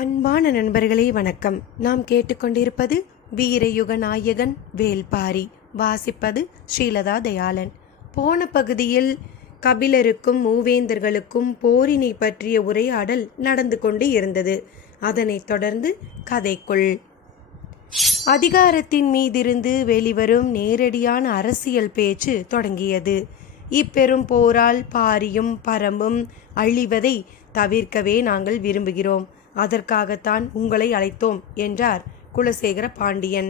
அன்பான நண்பர்களே வணக்கம். நாம் கேட்டுக்கொண்டிருப்பது வீரயுக நாயகன் வேல்பாரி. வாசிப்பது ஸ்ரீலதா தயாளன். போன பகுதியில் கபிலருக்கும் மூவேந்தர்களுக்கும் போரினை பற்றிய உரையாடல் நடந்து கொண்டு இருந்தது. அதனைத் தொடர்ந்து கதைக்குள் அதிகாரத்தின் மீதிருந்து வெளிவரும் நேரடியான அரசியல் பேச்சு தொடங்கியது. இப்பெரும் போரால் பாரியும் பரம்பும் அழிவதை தவிர்க்கவே நாங்கள் விரும்புகிறோம். அதற்காகத்தான் உங்களை அழைத்தோம் என்றார் குலசேகர பாண்டியன்.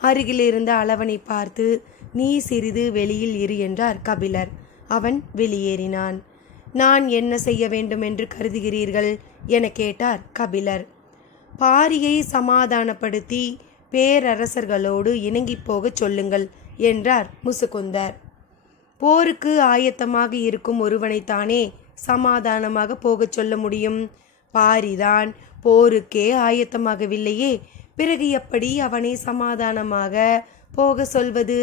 அருகிலிருந்த அளவனை பார்த்து, நீ சிறிது வெளியில் இரு என்றார் கபிலர். அவன் வெளியேறினான். நான் என்ன செய்ய வேண்டும் என்று கருதுகிறீர்கள் என கேட்டார் கபிலர். பாரியை சமாதானப்படுத்தி பேரரசர்களோடு இணங்கி போகச் சொல்லுங்கள் என்றார் முசுகுந்தர். போருக்கு ஆயத்தமாக இருக்கும் ஒருவனைத்தானே சமாதானமாக போகச் சொல்ல முடியும். பாரிதான் போருக்கே ஆயத்தமாகவில்லையே, பிறகு எப்படி அவனை சமாதானமாக போக சொல்வது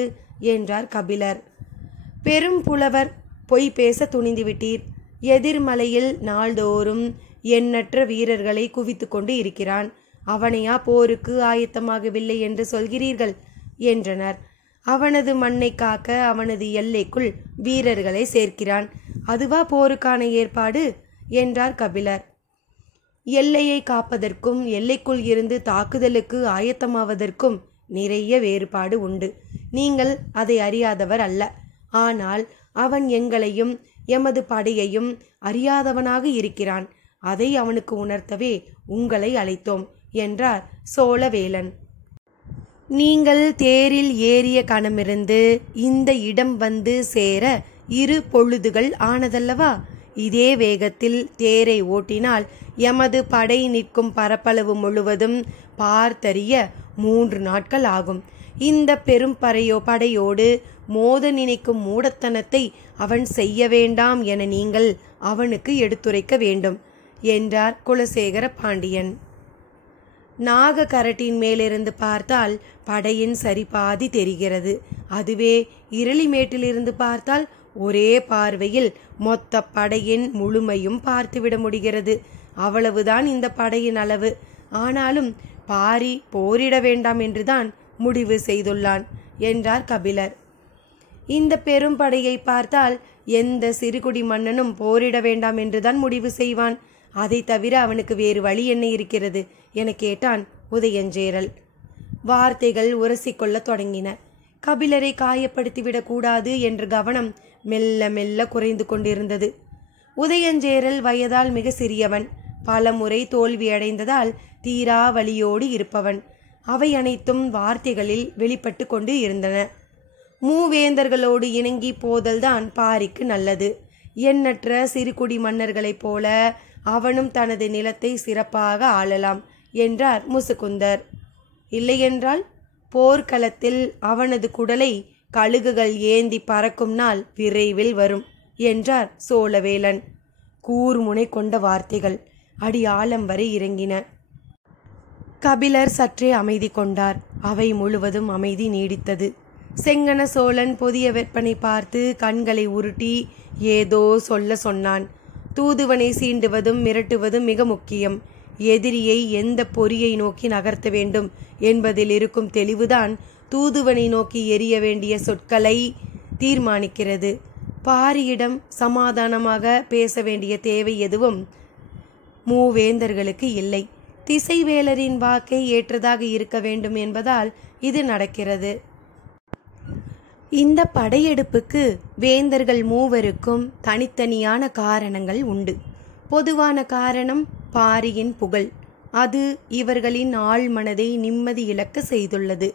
என்றார் கபிலர். பெரும் புலவர், பொய் பேச துணிந்துவிட்டீர். எதிர்மலையில் நாள்தோறும் எண்ணற்ற வீரர்களை குவித்து கொண்டு இருக்கிறான். அவனையா போருக்கு ஆயத்தமாகவில்லை என்று சொல்கிறீர்கள் என்றனர். அவனது மண்ணை காக்க அவனது எல்லைக்குள் வீரர்களை சேர்க்கிறான். அதுவா போருக்கான ஏற்பாடு என்றார் கபிலர். எல்லையை காப்பதற்கும் எல்லைக்குள் இருந்து தாக்குதலுக்கு ஆயத்தமாவதற்கும் நிறைய வேறுபாடு உண்டு. நீங்கள் அதை அறியாதவர் அல்ல. ஆனால் அவன் எங்களையும் எமது படையையும் அறியாதவனாக இருக்கிறான். அதை அவனுக்கு உணர்த்தவே உங்களை அழைத்தோம் என்றார் சோழவேலன். நீங்கள் தேரில் ஏறிய கணமிருந்து இந்த இடம் வந்து சேர 2 பொழுதுகள் ஆனதல்லவா? இதே வேகத்தில் தேரை ஓட்டினால் எமது படை நிற்கும் பரப்பளவு முழுவதும் பார்த்தறிய 3 நாட்கள் ஆகும். இந்த பெரும் படையோடு மோத நினைக்கும் மூடத்தனத்தை அவன் செய்ய வேண்டாம் என நீங்கள் அவனுக்கு எடுத்துரைக்க வேண்டும் என்றார் குலசேகர பாண்டியன். நாக கரட்டின் மேலிருந்து பார்த்தால் படையின் சரிபாதி தெரிகிறது. அதுவே இரளிமேட்டிலிருந்து பார்த்தால் ஒரே பார்வையில் மொத்த படையின் முழுமையும் பார்த்துவிட முடிகிறது. அவ்வளவுதான் இந்த படையின் அளவு. ஆனாலும் பாரி போரிட வேண்டாம் என்றுதான் முடிவு செய்துள்ளான் என்றார் கபிலர். இந்த பெரும் படையை பார்த்தால் எந்த சிறுகுடி மன்னனும் போரிட வேண்டாம் என்றுதான் முடிவு செய்வான். அதை தவிர அவனுக்கு வேறு வழி என்ன இருக்கிறது என கேட்டான் உதயஞ்சேரல். வார்த்தைகள் உரசிக்கொள்ள தொடங்கின. கபிலரை காயப்படுத்திவிடக் கூடாது என்ற கவனம் மெல்ல மெல்ல குறைந்து கொண்டிருந்தது. உதயஞ்சேரல் வயதால் மிக சிறியவன். பல முறை தோல்வியடைந்ததால் தீரா வலியோடு இருப்பவன். அவை அனைத்தும் வார்த்தைகளில் வெளிப்பட்டு கொண்டு இருந்தன. மூவேந்தர்களோடு இணங்கி போதல்தான் பாரிக்கு நல்லது. எண்ணற்ற சிறுகுடி மன்னர்களைப் போல அவனும் தனது நிலத்தை சிறப்பாக ஆளலாம் என்றார் முசுகுந்தர். இல்லையென்றால் போர்க்களத்தில் அவனது குடலை கழுகுகள் ஏந்தி பறக்கும் நாள் விரைவில் வரும் என்றார் சோழவேலன். கூர்முனை கொண்ட வார்த்தைகள் அடி ஆழம் வரை இறங்கின. கபிலர் சற்றே அமைதி கொண்டார். அவை முழுவதும் அமைதி நீடித்தது. செங்கன சோழன் புதிய வெப்பனை பார்த்து கண்களை உருட்டி ஏதோ சொன்னான். தூதுவனை சீண்டுவதும் மிரட்டுவதும் மிக முக்கியம். எதிரியை எந்த பொறியை நோக்கி நகர்த்த வேண்டும் என்பதில் இருக்கும் தெளிவுதான் தூதுவனை நோக்கி எரிய வேண்டிய சொற்களை தீர்மானிக்கிறது. பாரியிடம் சமாதானமாக பேச வேண்டிய தேவை எதுவும் மூவேந்தர்களுக்கு இல்லை. திசைவேலரின் வாக்கை ஏற்றதாக இருக்க வேண்டும் என்பதால் இது நடக்கிறது. இந்த படையெடுப்புக்கு வேந்தர்கள் மூவருக்கும் தனித்தனியான காரணங்கள் உண்டு. பொதுவான காரணம் பாரியின் புகழ். அது இவர்களின் ஆழ் மனதை நிம்மதி இழக்க செய்துள்ளது.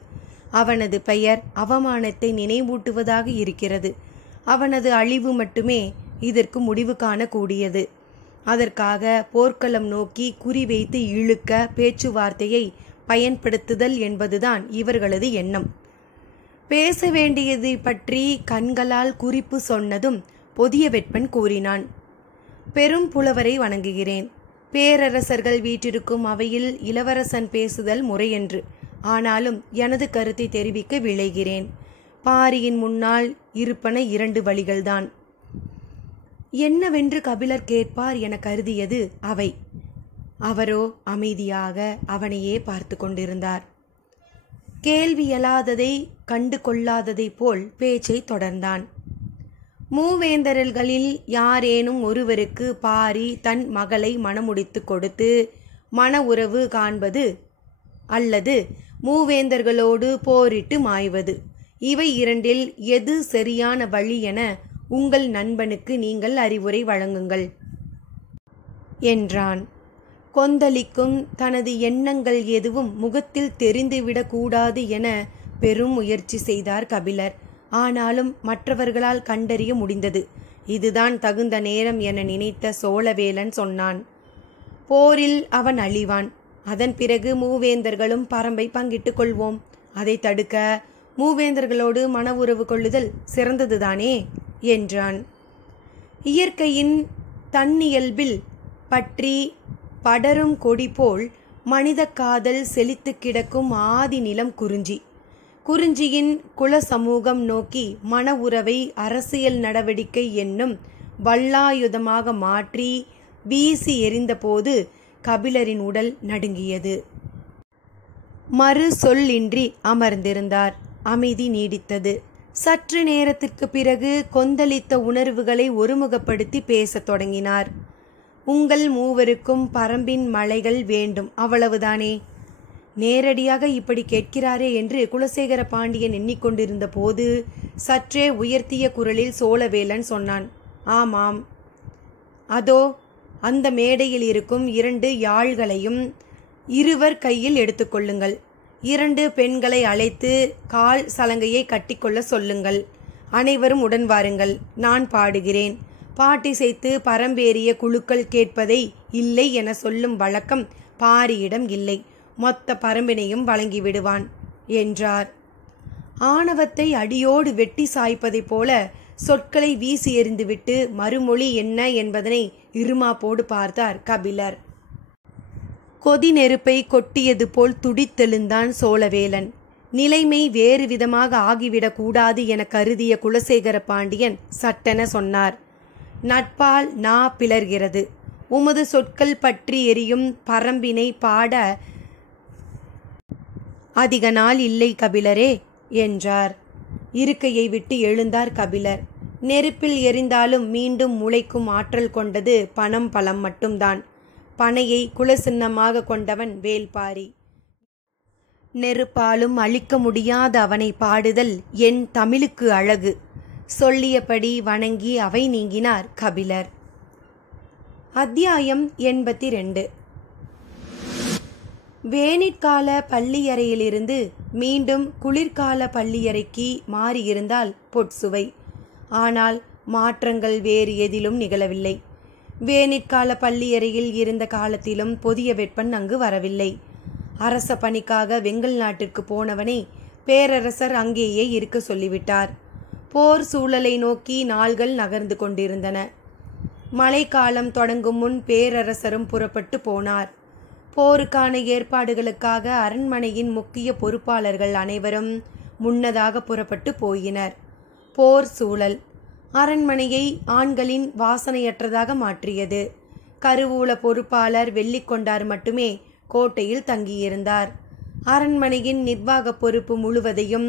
அவனது பெயர் அவமானத்தை நினைவூட்டுவதாக இருக்கிறது. அவனது அழிவு மட்டுமே இதற்கு முடிவு காணக்கூடியது. அதற்காக போர்க்களம் நோக்கி குறிவைத்து இழுக்க பேச்சுவார்த்தையை பயன்படுத்துதல் என்பதுதான் இவர்களது எண்ணம். பேச வேண்டியதை பற்றி கண்களால் குறிப்பு சொன்னதும் புதிய வெப்பன் கூறினான். பெரும் புலவரை வணங்குகிறேன். பேரரசர்கள் வீற்றிருக்கும் அவையில் இளவரசன் பேசுதல் முறையன்று. ஆனாலும் எனது கருத்தை தெரிவிக்க விளைகிறேன். பாரியின் முன்னால் இருப்பன 2 வழிகள்தான். என்னவென்று கபிலர் கேட்பார் என கருதியது அவை. அவரோ அமைதியாக அவனையே பார்த்து கொண்டிருந்தார். கேள்வியலாததை கண்டு கொள்ளாததை போல் பேச்சை தொடர்ந்தான். மூவேந்தர்களில் யாரேனும் ஒருவருக்கு பாரி தன் மகளை மணமுடித்து கொடுத்து மன உறவு காண்பது அல்லது மூவேந்தர்களோடு போரிட்டு மாய்வது, இவை இரண்டில் எது சரியான வழி என உங்கள் நண்பனுக்கு நீங்கள் அறிவுரை வழங்குங்கள் என்றான். கொந்தளிக்கும் தனது எண்ணங்கள் எதுவும் முகத்தில் தெரிந்துவிடக்கூடாது என பெரும் முயற்சி செய்தார் கபிலர். ஆனாலும் மற்றவர்களால் கண்டறிய முடிந்தது. இதுதான் தகுந்த நேரம் என நினைத்த சோழவேலன் சொன்னான். போரில் அவன் அழிவான். அதன் பிறகு மூவேந்தர்களும் பரம்பை பங்கிட்டுக் கொள்வோம். அதை தடுக்க மூவேந்தர்களோடு மன உறவு கொள்ளுதல் சிறந்ததுதானே என்றான். இயற்கையின் தன்னியல்பில் பற்றி படரும் கொடி போல் மனித காதல் செழித்து கிடக்கும் ஆதி நிலம் குறிஞ்சி. குறிஞ்சியின் குல சமூகம் நோக்கி மன உறவை அரசியல் நடவடிக்கை என்னும் வல்லாயுதமாக மாற்றி வீசி எறிந்தபோது கபிலரின் உடல் நடுங்கியது. மறு சொல்லின்றி அமர்ந்திருந்தார். அமைதி நீடித்தது. சற்று நேரத்திற்கு பிறகு கொந்தளித்த உணர்வுகளை ஒருமுகப்படுத்தி பேசத் தொடங்கினார். உங்கள் மூவருக்கும் பரம்பின் மலைகள் வேண்டும், அவ்வளவுதானே? நேரடியாக இப்படி கேட்கிறாரே என்று குலசேகர பாண்டியன் எண்ணிக்கொண்டிருந்த போது சற்றே உயர்த்திய குரலில் சோழவேலன் சொன்னான். ஆமாம், அதோ அந்த மேடையில் இருக்கும் 2 யாழ்களையும் இருவர் கையில் எடுத்துக்கொள்ளுங்கள். 2 பெண்களை அழைத்து கால் சலங்கையை கட்டிக்கொள்ள சொல்லுங்கள். அனைவரும் உடன் வாருங்கள். நான் பாடுகிறேன். பாட்டிசைத்து பரம்பேறிய குழுக்கள் கேட்பதை இல்லை என சொல்லும் வழக்கம் பாரியிடம் இல்லை. மொத்த பரம்பினையும் வழங்கிவிடுவான் என்றார். ஆணவத்தை அடியோடு வெட்டி சாய்ப்பதைப் போல சொற்களை வீசி எறிந்துவிட்டு மறுமொழி என்ன என்பதனை இருமாப்போடு பார்த்தார் கபிலர். கொதி நெருப்பை கொட்டியது போல் துடித்தெழுந்தான் சோழவேலன். நிலைமை வேறு விதமாக ஆகிவிடக் கூடாது என கருதிய குலசேகர பாண்டியன் சட்டென சொன்னார். நட்பால் நா பிளர்கிறது. உமது சொற்கள் பற்றி எரியும் பரம்பினை பாட அதிக நாள் இல்லை கபிலரே என்றார். இருக்கையை விட்டு எழுந்தார் கபிலர். நெருப்பில் எரிந்தாலும் மீண்டும் முளைக்கும் ஆற்றல் கொண்டது பணம் பலம் மட்டும்தான். பனையை குலசின்னமாக கொண்டவன் வேல்பாரி. நெருப்பாலும் அழிக்க முடியாத அவனை பாடுதல் என் தமிழுக்கு அழகு. சொல்லியபடி வணங்கி அவை நீங்கினார் கபிலர். அத்தியாயம் 82. வேனிற்கால பள்ளியறையிலிருந்து மீண்டும் குளிர்கால பள்ளியறைக்கு மாறியிருந்தால் பொற்சுவை. ஆனால் மாற்றங்கள் வேறு எதிலும் நிகழவில்லை. வேனிற்கால பள்ளியறையில் இருந்த காலத்திலும் புதிய வெப்பன் அங்கு வரவில்லை. அரச பணிக்காக வெங்கல் நாட்டிற்கு போனவனை பேரரசர் அங்கேயே இருக்க சொல்லிவிட்டார். போர் சூழலை நோக்கி நாள்கள் நகர்ந்து கொண்டிருந்தன. மழைக்காலம் தொடங்கும் முன் பேரரசரும் புறப்பட்டு போனார். போருக்கான ஏற்பாடுகளுக்காக அரண்மனையின் முக்கிய பொறுப்பாளர்கள் அனைவரும் முன்னதாக புறப்பட்டு போயினர். போர் சூழல் அரண்மனையை ஆண்களின் வாசனையற்றதாக மாற்றியது. கருவூல பொறுப்பாளர் வெள்ளிக்கொண்டார் மட்டுமே கோட்டையில் தங்கியிருந்தார். அரண்மனையின் நிர்வாக பொறுப்பு முழுவதையும்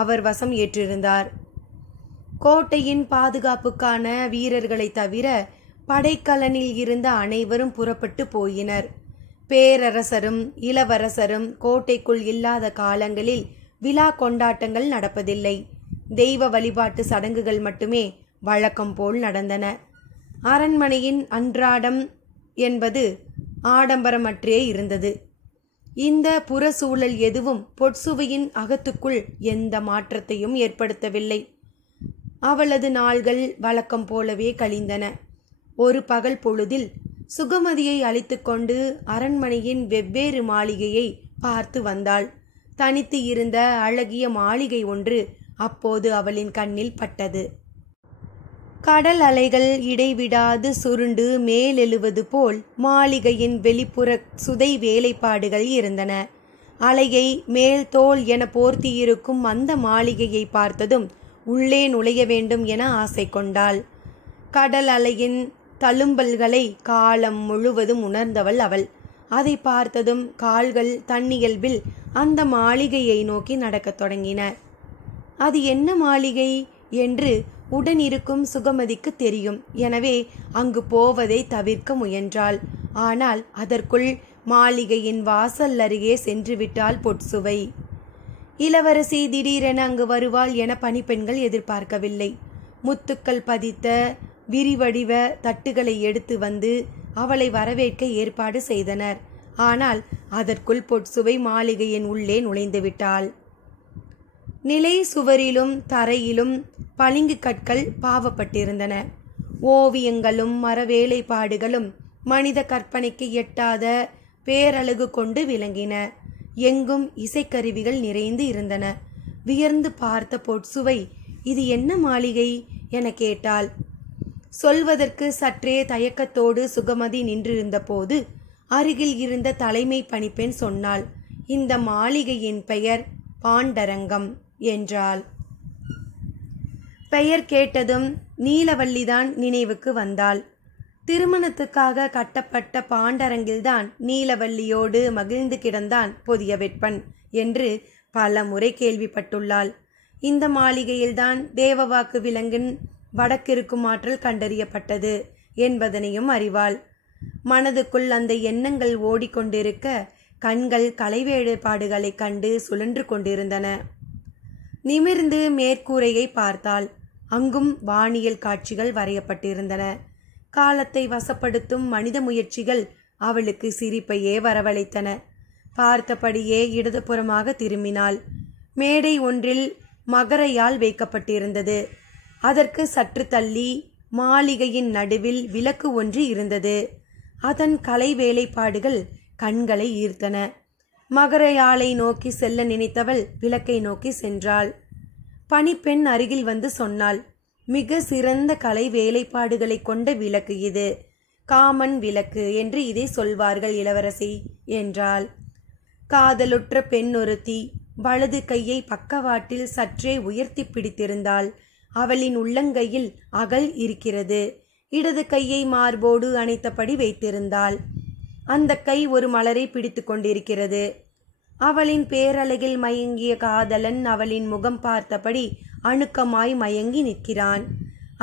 அவர் வசம் ஏற்றிருந்தார். கோட்டையின் பாதுகாப்புக்கான வீரர்களை தவிர படைக்கலனில் இருந்த அனைவரும் புறப்பட்டு போயினர். பேரரசரும் இளவரசரும் கோட்டைக்குள் இல்லாத காலங்களில் விழா கொண்டாட்டங்கள் நடப்பதில்லை. தெய்வ வழிபாட்டு சடங்குகள் மட்டுமே வழக்கம் போல் நடந்தன. அரண்மனையின் அன்றாடம் என்பது ஆடம்பரமற்றே இருந்தது. இந்த புறச்சூழல் எதுவும் பொற்சுவையின் அகத்துக்குள் எந்த மாற்றத்தையும் ஏற்படுத்தவில்லை. அவளது நாள்கள் வழக்கம் போலவே கழிந்தன. ஒரு பகல் பொழுதில் சுகமதியை அழைத்து கொண்டு அரண்மனையின் வெவ்வேறு மாளிகையை பார்த்து வந்தாள். தனித்து இருந்த அழகிய மாளிகை ஒன்று அப்போது அவளின் கண்ணில் பட்டது. கடல் அலைகள் இடைவிடாது சுருண்டு மேலெழுவது போல் மாளிகையின் வெளிப்புற சுதை வேலைப்பாடுகள் இருந்தன. அலையை மேல் தோல் என போர்த்தியிருக்கும் அந்த மாளிகையை பார்த்ததும் உள்ளே நுழைய வேண்டும் என ஆசை கொண்டாள். கடல் அலையின் தழும்பல்களை காலம் முழுவதும் உணர்ந்தவள் அவள். அதை பார்த்ததும் கால்கள் தன்னியல்பில் அந்த மாளிகையை நோக்கி நடக்கத் தொடங்கின. அது என்ன மாளிகை என்று உடனிருக்கும் சுகமதிக்கு தெரியும். எனவே அங்கு போவதை தவிர்க்க முயன்றாள். ஆனால் அதற்குள் மாளிகையின் வாசல் அருகே சென்று விட்டாள் பொற்சுவை. இளவரசி திடீரென அங்கு வருவாள் என பணிப்பெண்கள் எதிர்பார்க்கவில்லை. முத்துக்கள் பதித்த விரிவடிவ தட்டுகளை எடுத்து வந்து அவளை வரவேற்க ஏற்பாடு செய்தனர். ஆனால் அதற்குள் பொற்சுவை மாளிகையின் உள்ளே நுழைந்து விட்டாள். நிலை சுவரிலும் தரையிலும் பளிங்கு கற்கள் பாவப்பட்டிருந்தன. ஓவியங்களும் மரவேலைப்பாடுகளும் மனித கற்பனைக்கு எட்டாத பேரழகு கொண்டு விளங்கின. எங்கும் இசைக்கருவிகள் நிறைந்து இருந்தன. வியர்ந்து பார்த்த பொற்சுவை, இது என்ன மாளிகை என கேட்டாள். சொல்வதற்கு சற்றே தயக்கத்தோடு சுகமதி நின்றிருந்த போது அருகில் இருந்த தலைமை பணிப்பெண் சொன்னாள், இந்த மாளிகையின் பெயர் பாண்டரங்கம் என்றாள். பெயர் கேட்டதும் நீலவல்லிதான் நினைவுக்கு வந்தாள். திருமணத்துக்காக கட்டப்பட்ட பாண்டரங்கில்தான் நீலவல்லியோடு மகிழ்ந்து கிடந்தான் புதிய வெப்பன் என்று பல முறை கேள்விப்பட்டுள்ளாள். இந்த மாளிகையில்தான் தேவவாக்கு விலங்கின் வடக்கிருக்கும் ஆற்றல் கண்டறியப்பட்டது என்பதனையும் அறிவாள். மனதுக்குள் அந்த எண்ணங்கள் ஓடிக்கொண்டிருக்க கண்கள் கலைவேலைப்பாடுகளை கண்டு சுழன்று கொண்டிருந்தன. நிமிர்ந்து மேற்கூரையை பார்த்தாள். அங்கும் வானியல் காட்சிகள் வரையப்பட்டிருந்தன. காலத்தை வசப்படுத்தும் மனித முயற்சிகள் அவளுக்கு சிரிப்பையே வரவழைத்தன. பார்த்தபடியே இடதுபுறமாக திரும்பினாள். மேடை ஒன்றில் மகரையால் வைக்கப்பட்டிருந்தது. அதற்கு சற்று தள்ளி மாளிகையின் நடுவில் விளக்கு ஒன்று இருந்தது. அதன் கலை வேலைப்பாடுகள் கண்களை ஈர்த்தன. மகரையாளை நோக்கி செல்ல நினைத்தவள் விளக்கை நோக்கி சென்றாள். பணிப்பெண் அருகில் வந்து சொன்னாள், மிக சிறந்த கலை வேலைப்பாடுகளை கொண்ட விளக்கு இது. காமன் விளக்கு என்று இதை சொல்வார்கள் இளவரசி என்றாள். காதலுற்ற பெண் ஒருத்தி வலது கையை பக்கவாட்டில் சற்றே உயர்த்தி பிடித்திருந்தாள். அவளின் உள்ளங்கையில் அகல் இருக்கிறது. இடது கையை மார்போடு அணைத்தபடி வைத்திருந்தாள். அந்த கை ஒரு மலரை பிடித்து கொண்டிருக்கிறது. அவளின் பேரழகில் மயங்கிய காதலன் அவளின் முகம் பார்த்தபடி அணுக்கமாய் மயங்கி நிற்கிறான்.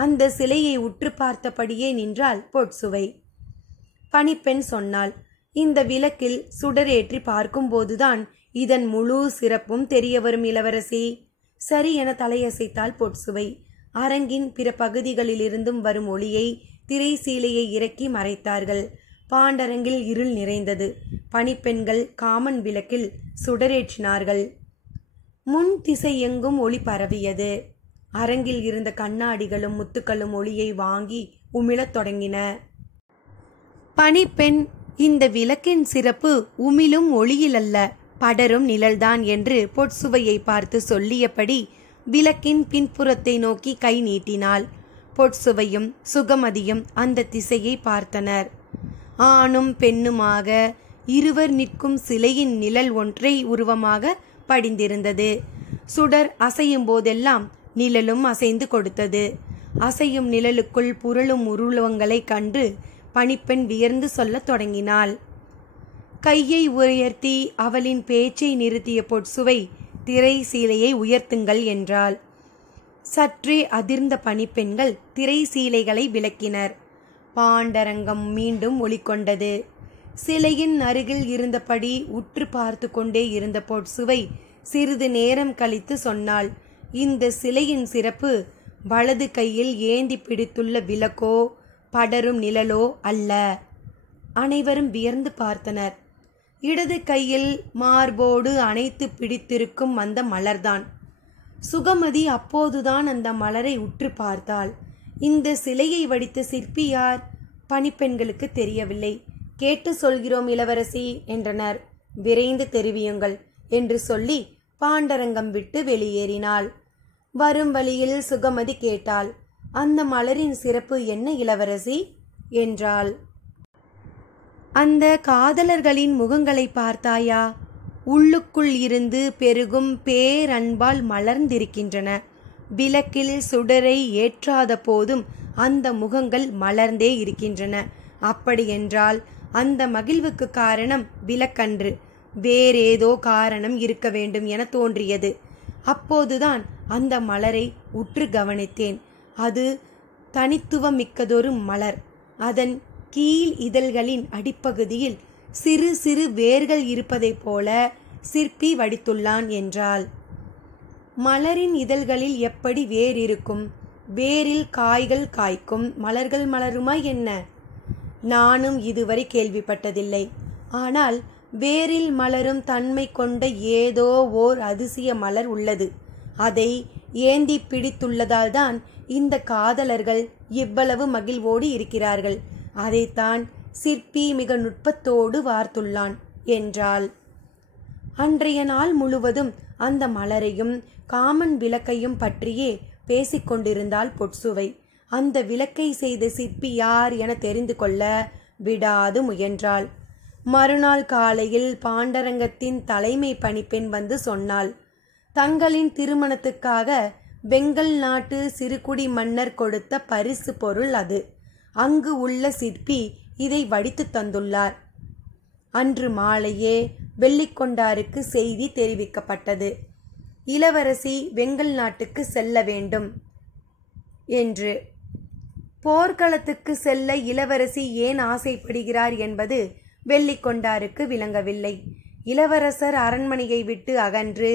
அந்த சிலையை உற்று பார்த்தபடியே நின்றாள் பொற்சுவை. பணிப்பெண் சொன்னாள், இந்த விளக்கில் சுடரேற்றி பார்க்கும்போதுதான் இதன் முழு சிறப்பும் தெரிய வரும் இளவரசி. சரி என தலையசைத்தாள் பொற்சுவை. அரங்கின் பிற பகுதிகளிலிருந்தும் வரும் ஒளியை திரை சீலையை இறக்கி மறைத்தார்கள். பாண்டரங்கில் இருள் நிறைந்தது. பணிப்பெண்கள் காமன் விளக்கில் சுடரேற்றினார்கள். முன் திசை எங்கும் ஒளி பரவியது. அரங்கில் இருந்த கண்ணாடிகளும் முத்துக்களும் ஒளியை வாங்கி உமிழத் தொடங்கின. பணிப்பெண், இந்த விளக்கின் சிறப்பு உமிழும் ஒளியில் அல்ல, படரும் நிழல்தான் என்று பொற்சுவையை பார்த்து சொல்லியபடி விளக்கின் பின்புறத்தை நோக்கி கை நீட்டினாள். பொற்சுவையும் சுகமதியும் அந்த திசையை பார்த்தனர். ஆணும் பெண்ணுமாக இருவர் நிற்கும் சிலையின் நிழல் ஒன்றை உருவமாக படிந்திருந்தது. சுடர் அசையும் போதெல்லாம் நிழலும் அசைந்து கொடுத்தது. அசையும் நிழலுக்குள் புரளும் உருவங்களை கண்டு பணிப்பெண் வியர்ந்து சொல்லத் தொடங்கினாள். கையை உயர்த்தி அவளின் பேச்சை நிறுத்திய பொற்சுவை, திரை சீலையை உயர்த்துங்கள் என்றாள். சற்றே அதிர்ந்த பணிப்பெண்கள் திரை சீலைகளை விலக்கினர். பாண்டரங்கம் மீண்டும் ஒளிகொண்டது. சிலையின் அருகில் இருந்தபடி உற்று பார்த்து கொண்டே இருந்த பொற்சுவை சிறிது நேரம் கழித்து சொன்னாள், இந்த சிலையின் சிறப்பு வலது கையில் ஏந்தி பிடித்துள்ள விளக்கோ படரும் நிழலோ அல்ல. அனைவரும் வியர்ந்து பார்த்தனர். இடது கையில் மார்போடு அணைத்து பிடித்திருக்கும் அந்த மலர்தான். சுகமதி அப்போதுதான் அந்த மலரை உற்று பார்த்தாள். இந்த சிலையை வடித்த சிற்பி யார்? பணிப்பெண்களுக்கு தெரியவில்லை. கேட்டு சொல்கிறோம் இளவரசி என்றனர். விரைந்து தெரிவியுங்கள் என்று சொல்லி பாண்டரங்கம் விட்டு வெளியேறினாள். வரும் வழியில் சுகமதி கேட்டாள், அந்த மலரின் சிறப்பு என்ன இளவரசி என்றாள். அந்த காதலர்களின் முகங்களை பார்த்தாயா? உள்ளுக்குள் இருந்து பெருகும் பேரன்பால் மலர்ந்திருக்கின்றன. விளக்கில் சுடரை ஏற்றாத போதும் அந்த முகங்கள் மலர்ந்தே இருக்கின்றன. அப்படியென்றால் அந்த மகிழ்வுக்கு காரணம் விளக்கன்று, வேறேதோ காரணம் இருக்க வேண்டும் என தோன்றியது. அப்போதுதான் அந்த மலரை உற்று கவனித்தேன். அது தனித்துவமிக்கதொரு மலர். அதன் கீழ் இதழ்களின் அடிப்பகுதியில் சிறு சிறு வேர்கள் இருப்பதைப் போல சிற்பி வடித்துள்ளான் என்றாள். மலரின் இதழ்களில் எப்படி வேர் இருக்கும்? வேரில் காய்கள் காய்க்கும், மலர்கள் மலருமா என்ன? நானும் இதுவரை கேள்விப்பட்டதில்லை. ஆனால் வேரில் மலரும் தன்மை கொண்ட ஏதோ ஓர் அதிசய மலர் உள்ளது. அதை ஏந்தி பிடித்துள்ளதால் தான் இந்த காதலர்கள் இவ்வளவு மகிழ்வோடு இருக்கிறார்கள். அதைத்தான் சிற்பி மிக நுட்பத்தோடு வார்த்துள்ளான் என்றாள். அன்றைய நாள் முழுவதும் அந்த மலரையும் காமன் விளக்கையும் பற்றியே பேசிக்கொண்டிருந்தாள் பொற்சுவை. அந்த விளக்கை செய்த சிற்பி யார் என தெரிந்து கொள்ள விடாது முயன்றாள். மறுநாள் காலையில் பாண்டரங்கத்தின் தலைமை பணிப்பெண் வந்து சொன்னாள், தங்களின் திருமணத்துக்காக வெங்கல் நாட்டு சிறுகுடி மன்னர் கொடுத்த பரிசு பொருள் அது. அங்கு உள்ள சிற்பி இதை வடித்து தந்துள்ளார். அன்று மாலையே வெள்ளிக்கொண்டாருக்கு செய்தி தெரிவிக்கப்பட்டது. இளவரசி வெங்கல் நாட்டுக்கு செல்ல வேண்டும் என்று. போர்க்களத்துக்கு செல்ல இளவரசி ஏன் ஆசைப்படுகிறார் என்பது வெள்ளிக்கொண்டாருக்கு விளங்கவில்லை. இளவரசர் அரண்மனையை விட்டு அகன்று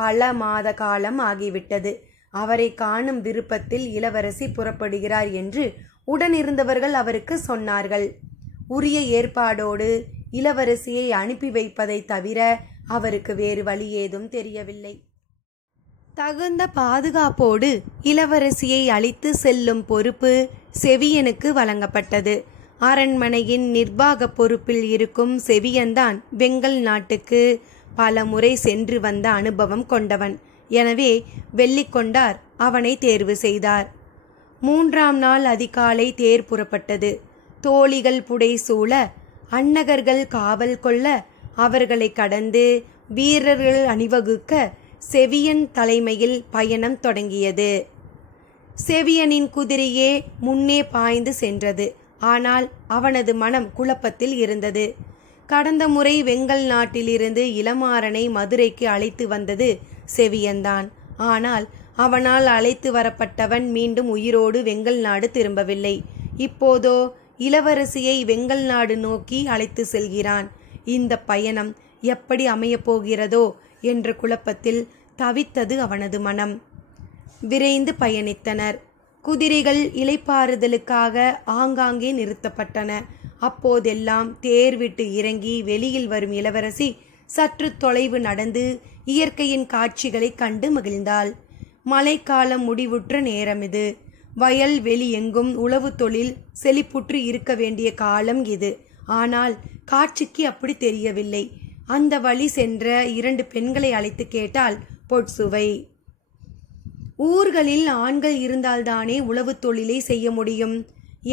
பல மாத காலம் ஆகிவிட்டது. அவரை காணும் விருப்பத்தில் இளவரசி புறப்படுகிறார் என்று உடனிருந்தவர்கள் அவருக்கு சொன்னார்கள். உரிய ஏற்பாடோடு இளவரசியை அனுப்பி வைப்பதை தவிர அவருக்கு வேறு வழி ஏதும் தெரியவில்லை. தகுந்த பாதுகாப்போடு இளவரசியை அழைத்து செல்லும் பொறுப்பு செவியனுக்கு வழங்கப்பட்டது. அரண்மனையின் நிர்வாக பொறுப்பில் இருக்கும் செவியன்தான் வெங்கல் நாட்டுக்கு பல முறை சென்று வந்த அனுபவம் கொண்டவன். எனவே வெள்ளிக்கொண்டார் அவனை தேர்வு செய்தார். 3ஆம் நாள் அதிகாலை தேர் புறப்பட்டது. தோழிகள் புடைசூழ, அன்னகர்கள் காவல் கொள்ள, அவர்களை கடந்து வீரர்கள் அணிவகுக்க செவியன் தலைமையில் பயணம் தொடங்கியது. செவியனின் குதிரையே முன்னே பாய்ந்து சென்றது. ஆனால் அவனது மனம் குழப்பத்தில் இருந்தது. கடந்த முறை வெங்கல் நாட்டிலிருந்து இளமாறனை மதுரைக்கு அழைத்து வந்தது செவியன்தான். ஆனால் அவனால் அழைத்து வரப்பட்டவன் மீண்டும் உயிரோடு வெங்கல் நாடு திரும்பவில்லை. இப்போதோ இளவரசியை வெங்கல் நாடு நோக்கி அழைத்து செல்கிறான். இந்த பயணம் எப்படி அமையப்போகிறதோ என்ற குழப்பத்தில் தவித்தது அவனது மனம். விரைந்து பயணித்தனர். குதிரைகள் இளைப்பாறுதலுக்காக ஆங்காங்கே நிறுத்தப்பட்டன. அப்போதெல்லாம் தேர் விட்டு இறங்கி வெளியில் வரும் இளவரசி சற்று தொலைவு நடந்து இயற்கையின் காட்சிகளை கண்டு மகிழ்ந்தாள். மழைக்காலம் முடிவுற்ற நேரம் இது. வயல் வெளி எங்கும் உழவு தொழில் செழிப்புற்று இருக்க வேண்டிய காலம் இது. ஆனால் காட்சிக்கு அப்படி தெரியவில்லை. அந்த வழி சென்ற 2 பெண்களை அழைத்து கேட்டாள் பொற்சுவை. ஊர்களில் ஆண்கள் இருந்தால்தானே உழவு தொழிலை செய்ய முடியும்.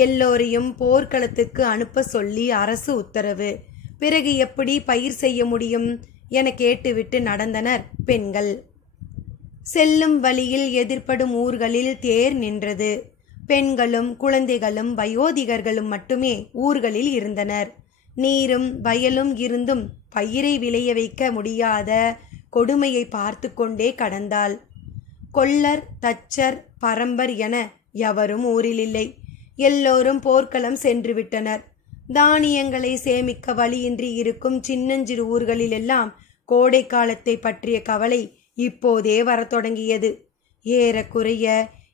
எல்லோரையும் போர்க்களத்துக்கு அனுப்ப சொல்லி அரசு உத்தரவு. பிறகு எப்படி பயிர் செய்ய முடியும் என கேட்டுவிட்டு நடந்தனர் பெண்கள். செல்லும் வழியில் எதிர்ப்படும் ஊர்களில் தேர் நின்றது. பெண்களும் குழந்தைகளும் வயோதிகர்களும் மட்டுமே ஊர்களில் இருந்தனர். நீரும் வயலும் இருந்தும் பயிரை விளைய வைக்க முடியாத கொடுமையை பார்த்து கொண்டே கடந்தாள். கொல்லர், தச்சர், பரம்பர் என எவரும் ஊரில் இல்லை. எல்லோரும் போர்க்களம் சென்று விட்டனர். தானியங்களை சேமிக்க வழியின்றி இருக்கும் சின்னஞ்சிறு ஊர்களிலெல்லாம் கோடை காலத்தை பற்றிய கவலை இப்போதே வரத் தொடங்கியது. ஏறக்குறைய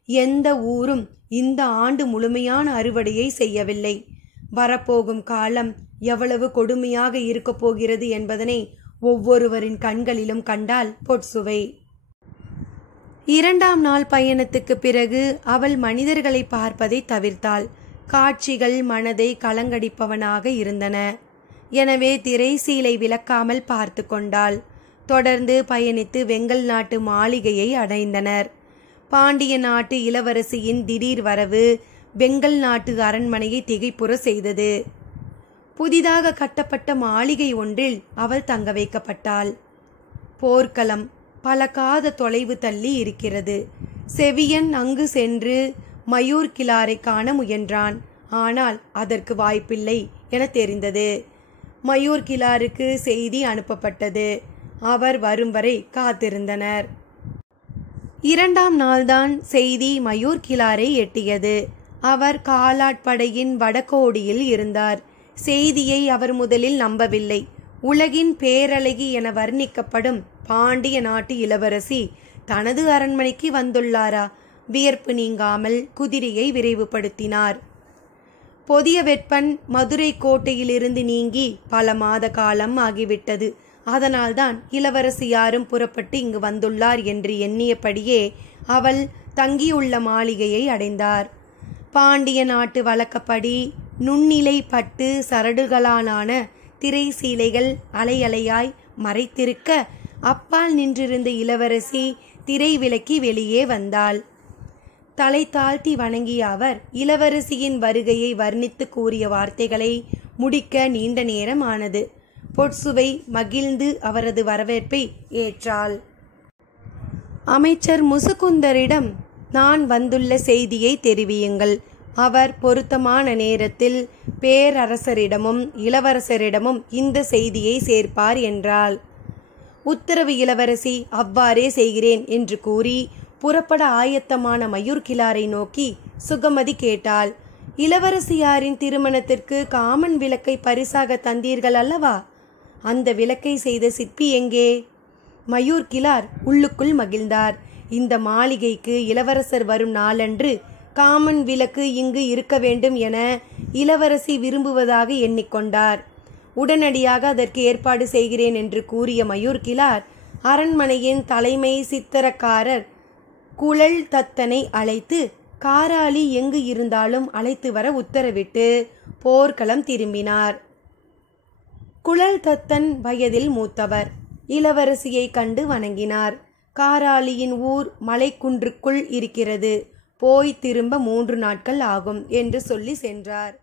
எந்த ஊரும் இந்த ஆண்டு முழுமையான அறுவடையை செய்யவில்லை. வரப்போகும் காலம் எவ்வளவு கொடுமையாக இருக்கப் போகிறது என்பதனை ஒவ்வொருவரின் கண்களிலும் கண்டாள் பொற்சுவை. 2ஆம் நாள் பயணத்துக்கு பிறகு அவள் மனிதர்களை பார்ப்பதை தவிர்த்தாள். காட்சிகள் மனதை கலங்கடிப்பவனாக இருந்தன. எனவே திரைசீலை விலக்காமல் பார்த்து கொண்டாள். தொடர்ந்து பயணித்து வெங்கல் நாட்டு மாளிகையை அடைந்தனர். பாண்டிய நாட்டு இளவரசியின் திடீர் வரவு வெங்கல் நாட்டு அரண்மனையை திகைப்புற செய்தது. புதிதாக கட்டப்பட்ட மாளிகை ஒன்றில் அவள் தங்க வைக்கப்பட்டாள். போர்க்களம் பல காத தொலைவு தள்ளி இருக்கிறது. செவியன் அங்கு சென்று மயூர் கிளாரை காண முயன்றான். ஆனால் அதற்கு வாய்ப்பில்லை என தெரிந்தது. மயூர் கிழாருக்கு செய்தி அனுப்பப்பட்டது. அவர் வரும் வரை காத்திருந்தனர். 2ஆம் நாள்தான் செய்தி மயூர் கிழாரை எட்டியது. அவர் காலாட்படையின் வடகோடியில் இருந்தார். செய்தியை அவர் முதலில் நம்பவில்லை. உலகின் பேரழகி என வர்ணிக்கப்படும் பாண்டிய நாட்டு இளவரசி தனது அரண்மனைக்கு வந்துள்ளாரா? வியர்ப்பு நீங்காமல் குதிரையை விரைவுபடுத்தினார். பொதிய வெப்பன் மதுரை கோட்டையிலிருந்து நீங்கி பல மாத காலம் ஆகிவிட்டது. அதனால்தான் இளவரசி யாரும் புறப்பட்டு இங்கு வந்துள்ளார் என்று எண்ணியபடியே அவள் தங்கியுள்ள மாளிகையை அடைந்தார். பாண்டிய நாட்டு வழக்கப்படி நுண்ணிலை பட்டு சரடுகளாலான திரை சீலைகள் அலையலையாய் மறைத்திருக்க அப்பால் நின்றிருந்த இளவரசி திரை விலக்கி வெளியே வந்தாள். தலை தாழ்த்தி வணங்கிய அவர் இளவரசியின் வருகையை வர்ணித்து கூறிய வார்த்தைகளை முடிக்க நீண்ட நேரம் ஆனது. பொற்சுவை மகிழ்ந்து அவரது வரவேற்பை ஏற்றாள். அமைச்சர் முசுகுந்தரிடம் நான் வந்துள்ள செய்தியை தெரிவியுங்கள். அவர் பொருத்தமான நேரத்தில் பேரரசரிடமும் இளவரசரிடமும் இந்த செய்தியை சேர்ப்பார் என்றாள். உத்தரவு இளவரசி, அவ்வாறே செய்கிறேன் என்று கூறி புறப்பட ஆயத்தமான மயூர் கிழாரை நோக்கி சுகமதி கேட்டாள். இளவரசியாரின் திருமணத்திற்கு காமன் விளக்கை பரிசாக தந்தீர்கள் அல்லவா? அந்த விளக்கை செய்த சிற்பி எங்கே? மயூர் கிழார் உள்ளுக்குள் மகிழ்ந்தார். இந்த மாளிகைக்கு இளவரசர் வரும் நாளன்று காமன் விளக்கு இங்கு இருக்க வேண்டும் என இளவரசி விரும்புவதாக எண்ணிக்கொண்டார். உடனடியாக அதற்கு ஏற்பாடு செய்கிறேன் என்று கூறிய மயூர் கிழார் அரண்மனையின் தலைமை சித்திரக்காரர் குழல் தத்தனை அழைத்து காராளி எங்கு இருந்தாலும் அழைத்து வர உத்தரவிட்டு போர்க்களம் திரும்பினார். குழல் தத்தன் வயதில் மூத்தவர். இளவரசியை கண்டு வணங்கினார். காராளியின் ஊர் மலைக்குன்றுக்குள் இருக்கிறது. போய் திரும்ப 3 நாட்கள் ஆகும் என்று சொல்லி சென்றார்.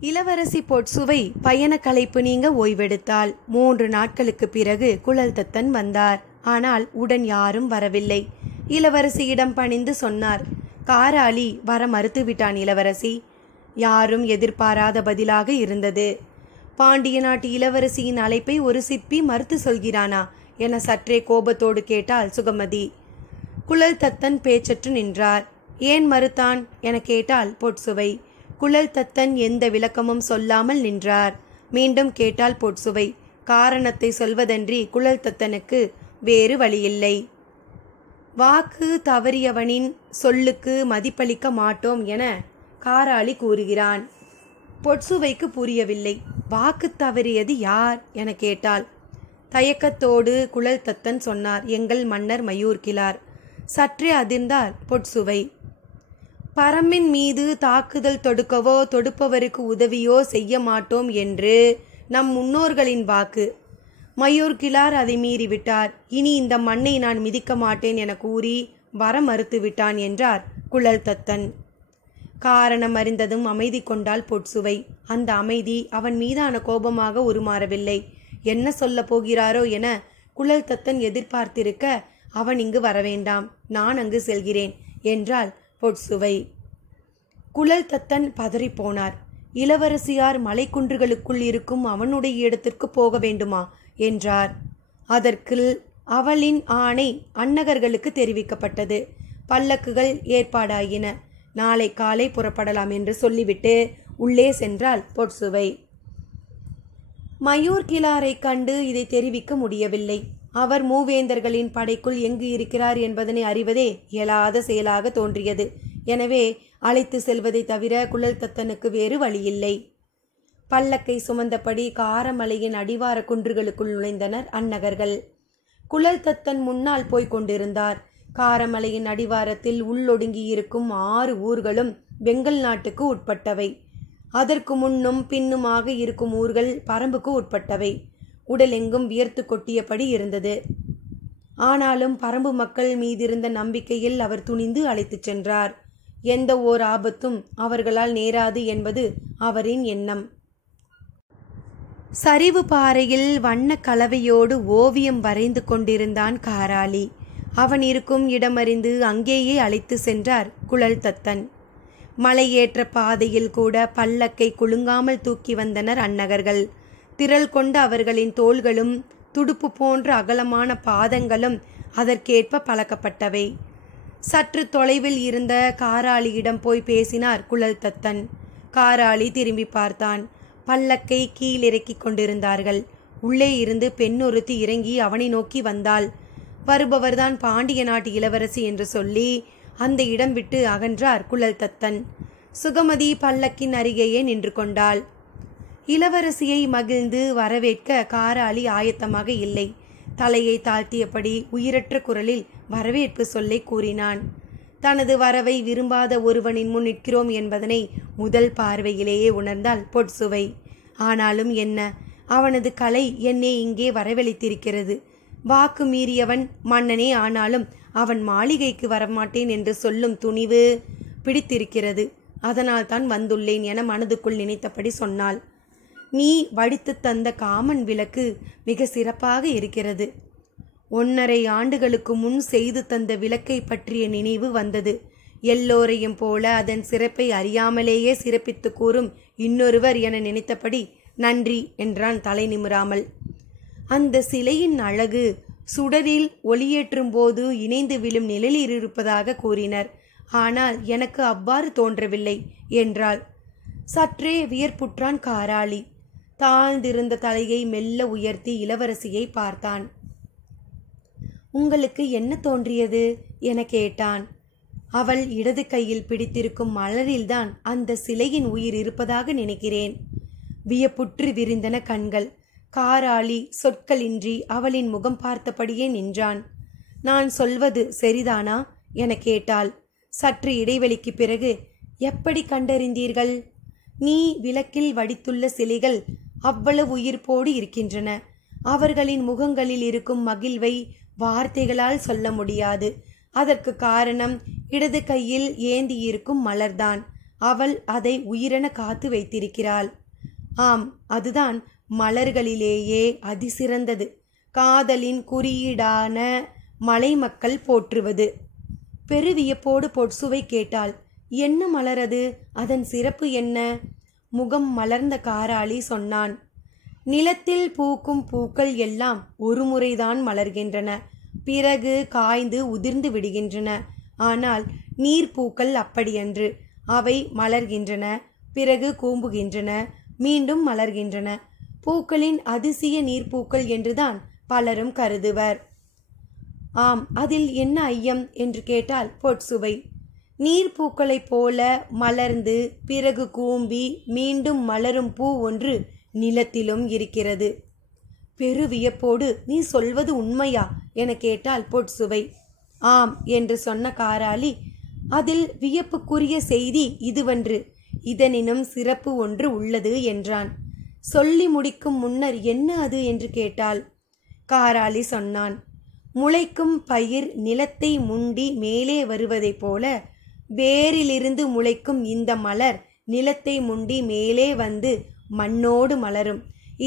இளவரசி பொற்சுவை பயண களைப்பு நீங்க ஓய்வெடுத்தாள். 3 நாட்களுக்கு பிறகு குழல் தத்தன் வந்தார். ஆனால் உடன் யாரும் வரவில்லை. இளவரசியிடம் பணிந்து சொன்னார், காராளி வர மறுத்துவிட்டான் இளவரசி. யாரும் எதிர்பாராத பதிலாக இருந்தது. பாண்டிய நாட்டு இளவரசியின் அழைப்பை ஒரு சிற்பி மறுத்து சொல்கிறானா என சற்றே கோபத்தோடு கேட்டாள் சுகமதி. குழல் தத்தன் பேச்சற்று நின்றார். ஏன் மறுத்தான் என கேட்டாள் பொற்சுவை. குழல் தத்தன் எந்த விளக்கமும் சொல்லாமல் நின்றார். மீண்டும் கேட்டாள் பொற்சுவை. காரணத்தை சொல்வதன்றி குழல் தத்தனுக்கு வேறு வழியில்லை. வாக்கு தவறியவனின் சொல்லுக்கு மதிப்பளிக்க மாட்டோம் என காராளி கூறுகிறான். பொற்சுவைக்கு புரியவில்லை. வாக்கு தவறியது யார் என கேட்டாள். தயக்கத்தோடு குழல் தத்தன் சொன்னார், எங்கள் மன்னர் மயூர் கிழார். சற்றே அதிர்ந்தார் பொற்சுவை. பரம்பின் மீது தாக்குதல் தொடுக்கவோ தொடுப்பவருக்கு உதவியோ செய்ய மாட்டோம் என்று நம் முன்னோர்களின் வாக்கு. மயூர் கிழார் அதை மீறிவிட்டார். இனி இந்த மண்ணை நான் மிதிக்க மாட்டேன் என கூறி வர மறுத்துவிட்டான் என்றார் குழல் தத்தன். காரணம் அறிந்ததும் அமைதி கொண்டாள் பொற்சுவை. அந்த அமைதி அவன் மீதான கோபமாக உருமாறவில்லை. என்ன சொல்ல போகிறாரோ என குழல் தத்தன் எதிர்பார்த்திருக்க, அவன் இங்கு வரவேண்டாம், நான் அங்கு செல்கிறேன் என்றாள் பொற்சுவை. குழல் தத்தன் பதறிப்போனார். இளவரசியார் மலைக்குன்றுகளுக்குள் இருக்கும் அவனுடைய இடத்திற்கு போக வேண்டுமா என்றார். அதற்கு அவளின் ஆணை அன்னகர்களுக்கு தெரிவிக்கப்பட்டது. பல்லக்குகள் ஏற்பாடாயின. நாளை காலை புறப்படலாம் என்று சொல்லிவிட்டு உள்ளே சென்றாள் பொற்சுவை. மயூர் கிழாரை கண்டு இதை தெரிவிக்க முடியவில்லை. அவர் மூவேந்தர்களின் படைக்குள் எங்கு இருக்கிறார் என்பதனை அறிவதே இயலாத செயலாக தோன்றியது. எனவே அழைத்து செல்வதை தவிர குழல் தத்தனுக்கு வேறு வழியில்லை. பல்லக்கை சுமந்தபடி காரமலையின் அடிவார குன்றுகளுக்குள் நுழைந்தனர் அன்னகர்கள். குழல் தத்தன் முன்னால் போய்க் கொண்டிருந்தார். காரமலையின் அடிவாரத்தில் உள்ளொடுங்கியிருக்கும் 6 ஊர்களும் வெங்கல் நாட்டுக்கு உட்பட்டவை. அதற்கு முன்னும் பின்னுமாக இருக்கும் ஊர்கள் பரம்புக்கு உட்பட்டவை. உடலெங்கும் வியர்த்து கொட்டியபடி இருந்தது. ஆனாலும் பரம்பு மக்கள் மீதிருந்த நம்பிக்கையில் அவர் துணிந்து அழைத்துச் சென்றார். எந்த ஓர் ஆபத்தும் அவர்களால் நேராது என்பது அவரின் எண்ணம். சரிவு பாறையில் வண்ண கலவையோடு ஓவியம் வரைந்து கொண்டிருந்தான் காராளி. அவன் இருக்கும் இடமறிந்து அங்கேயே அழைத்து சென்றார் குழல் தத்தன். மலையேற்ற பாதையில் கூட பல்லக்கை குலுங்காமல் தூக்கி வந்தனர் அன்னகர்கள். திரள் கொண்ட அவர்களின் தோள்களும் துடுப்பு போன்ற அகலமான பாதங்களும் அதற்கேற்ப பழக்கப்பட்டவை. சற்று தொலைவில் இருந்த காராளியிடம் போய் பேசினார் குழல் தத்தன். காராளி திரும்பி பார்த்தான். பல்லக்கை கீழிறக்கி கொண்டிருந்தார்கள். உள்ளே இருந்து பெண்ணொருத்தி இறங்கி அவனை நோக்கி வந்தாள். வருபவர்தான் பாண்டிய நாட்டு இளவரசி என்று சொல்லி அந்த இடம் விட்டு அகன்றார் குழல் தத்தன். சுகமதி பல்லக்கின் அருகேயே நின்று கொண்டாள். இளவரசியை மகிழ்ந்து வரவேற்க காராளி ஆயத்தமாக இல்லை. தலையை தாழ்த்தியபடி உயிரற்ற குரலில் வரவேற்பு சொல்லை கூறினான். தனது வரவை விரும்பாத ஒருவனின் முன் நிற்கிறோம் என்பதனை முதல் பார்வையிலேயே உணர்ந்தாள் பொற்சுவை. ஆனாலும் என்ன, அவனது கலை என்னை இங்கே வரவழைத்திருக்கிறது. வாக்கு மீறியவன் மன்னனே ஆனாலும் அவன் மாளிகைக்கு வரமாட்டேன் என்று சொல்லும் துணிவு பிடித்திருக்கிறது. அதனால் தான் வந்துள்ளேன் என மனதுக்குள் நினைத்தபடி சொன்னாள். நீ வடித்து தந்த காமன் விளக்கு மிக சிறப்பாக இருக்கிறது. 1.5 ஆண்டுகளுக்கு முன் செய்து தந்த விளக்கை பற்றிய நினைவு வந்தது. எல்லோரையும் போல அதன் சிறப்பை அறியாமலேயே சிறப்பித்து கூறும் இன்னொருவர் என நினைத்தபடி நன்றி என்றான் தலை நிமிராமல். அந்த சிலையின் அழகு சுடரில் ஒளியேற்றும் போது இணைந்து விழும் நிழலில் இருப்பதாக கூறினர். ஆனால் எனக்கு அவ்வாறு தோன்றவில்லை என்றாள். சற்றே வியர்ப்புற்றான் காராளி. தாழ்ந்திருந்த தலையை மெல்ல உயர்த்தி இளவரசியை பார்த்தான். உங்களுக்கு என்ன தோன்றியது என கேட்டான். அவள் இடது கையில் பிடித்திருக்கும் மலரில்தான் அந்த சிலையின் உயிர் இருப்பதாக நினைக்கிறேன். வியப்புற்று விரிந்தன கண்கள். காராளி சொற்களின்றி அவளின் முகம் பார்த்தபடியே நின்றான். நான் சொல்வது சரிதானா என கேட்டாள். சற்று இடைவெளிக்கு பிறகு, எப்படி கண்டறிந்தீர்கள்? நீ விளக்கில் வடித்துள்ள சிலைகள் அவ்வளவு உயிர்ப்போடு இருக்கின்றன. அவர்களின் முகங்களில் இருக்கும் மகிழ்வை வார்த்தைகளால் சொல்ல முடியாது. அதற்கு காரணம் இடது கையில் ஏந்தியிருக்கும் மலர்தான். அவள் அதை உயிரென காத்து வைத்திருக்கிறாள். ஆம், அதுதான் மலர்களிலேயே அதிசிறந்தது. காதலின் குறியீடான மலை மக்கள் போற்றுவது. பெருவியப்போடு பொற்சுவை கேட்டாள். என்ன மலர் அது? அதன் சிறப்பு என்ன? முகம் மலர்ந்த காராளி சொன்னான். நிலத்தில் பூக்கும் பூக்கள் எல்லாம் ஒரு முறைதான் மலர்கின்றன. பிறகு காய்ந்து உதிர்ந்து விடுகின்றன. ஆனால் நீர்ப்பூக்கள் அப்படியன்று. அவை மலர்கின்றன, பிறகு கூம்புகின்றன, மீண்டும் மலர்கின்றன. பூக்களின் அதிசய நீர்ப்பூக்கள் என்றுதான் பலரும் கருதுவர். ஆம், அதில் என்ன ஐயம் என்று கேட்டால் பொற்சுவை. நீர்ப்பூக்களைப் போல மலர்ந்து பிறகு கூம்பி மீண்டும் மலரும் பூ ஒன்று நிலத்திலும் இருக்கிறது. பெருவியப்போடு, நீ சொல்வது உண்மையா என கேட்டால் பொற்சுவை. ஆம் என்று சொன்ன காராளி, அதில் வியப்புக்குரிய செய்தி இதுவன்று. இதனினும் சிறப்பு ஒன்று உள்ளது என்றான். சொல்லி முடிக்கும் முன்னர் என்ன அது என்று கேட்டாள். காராளி சொன்னான். முளைக்கும் பயிர் நிலத்தை முண்டி மேலே வருவதைப் போல வேரிலிருந்து முளைக்கும் இந்த மலர் நிலத்தை முண்டி மேலே வந்து மண்ணோடு மலரும்.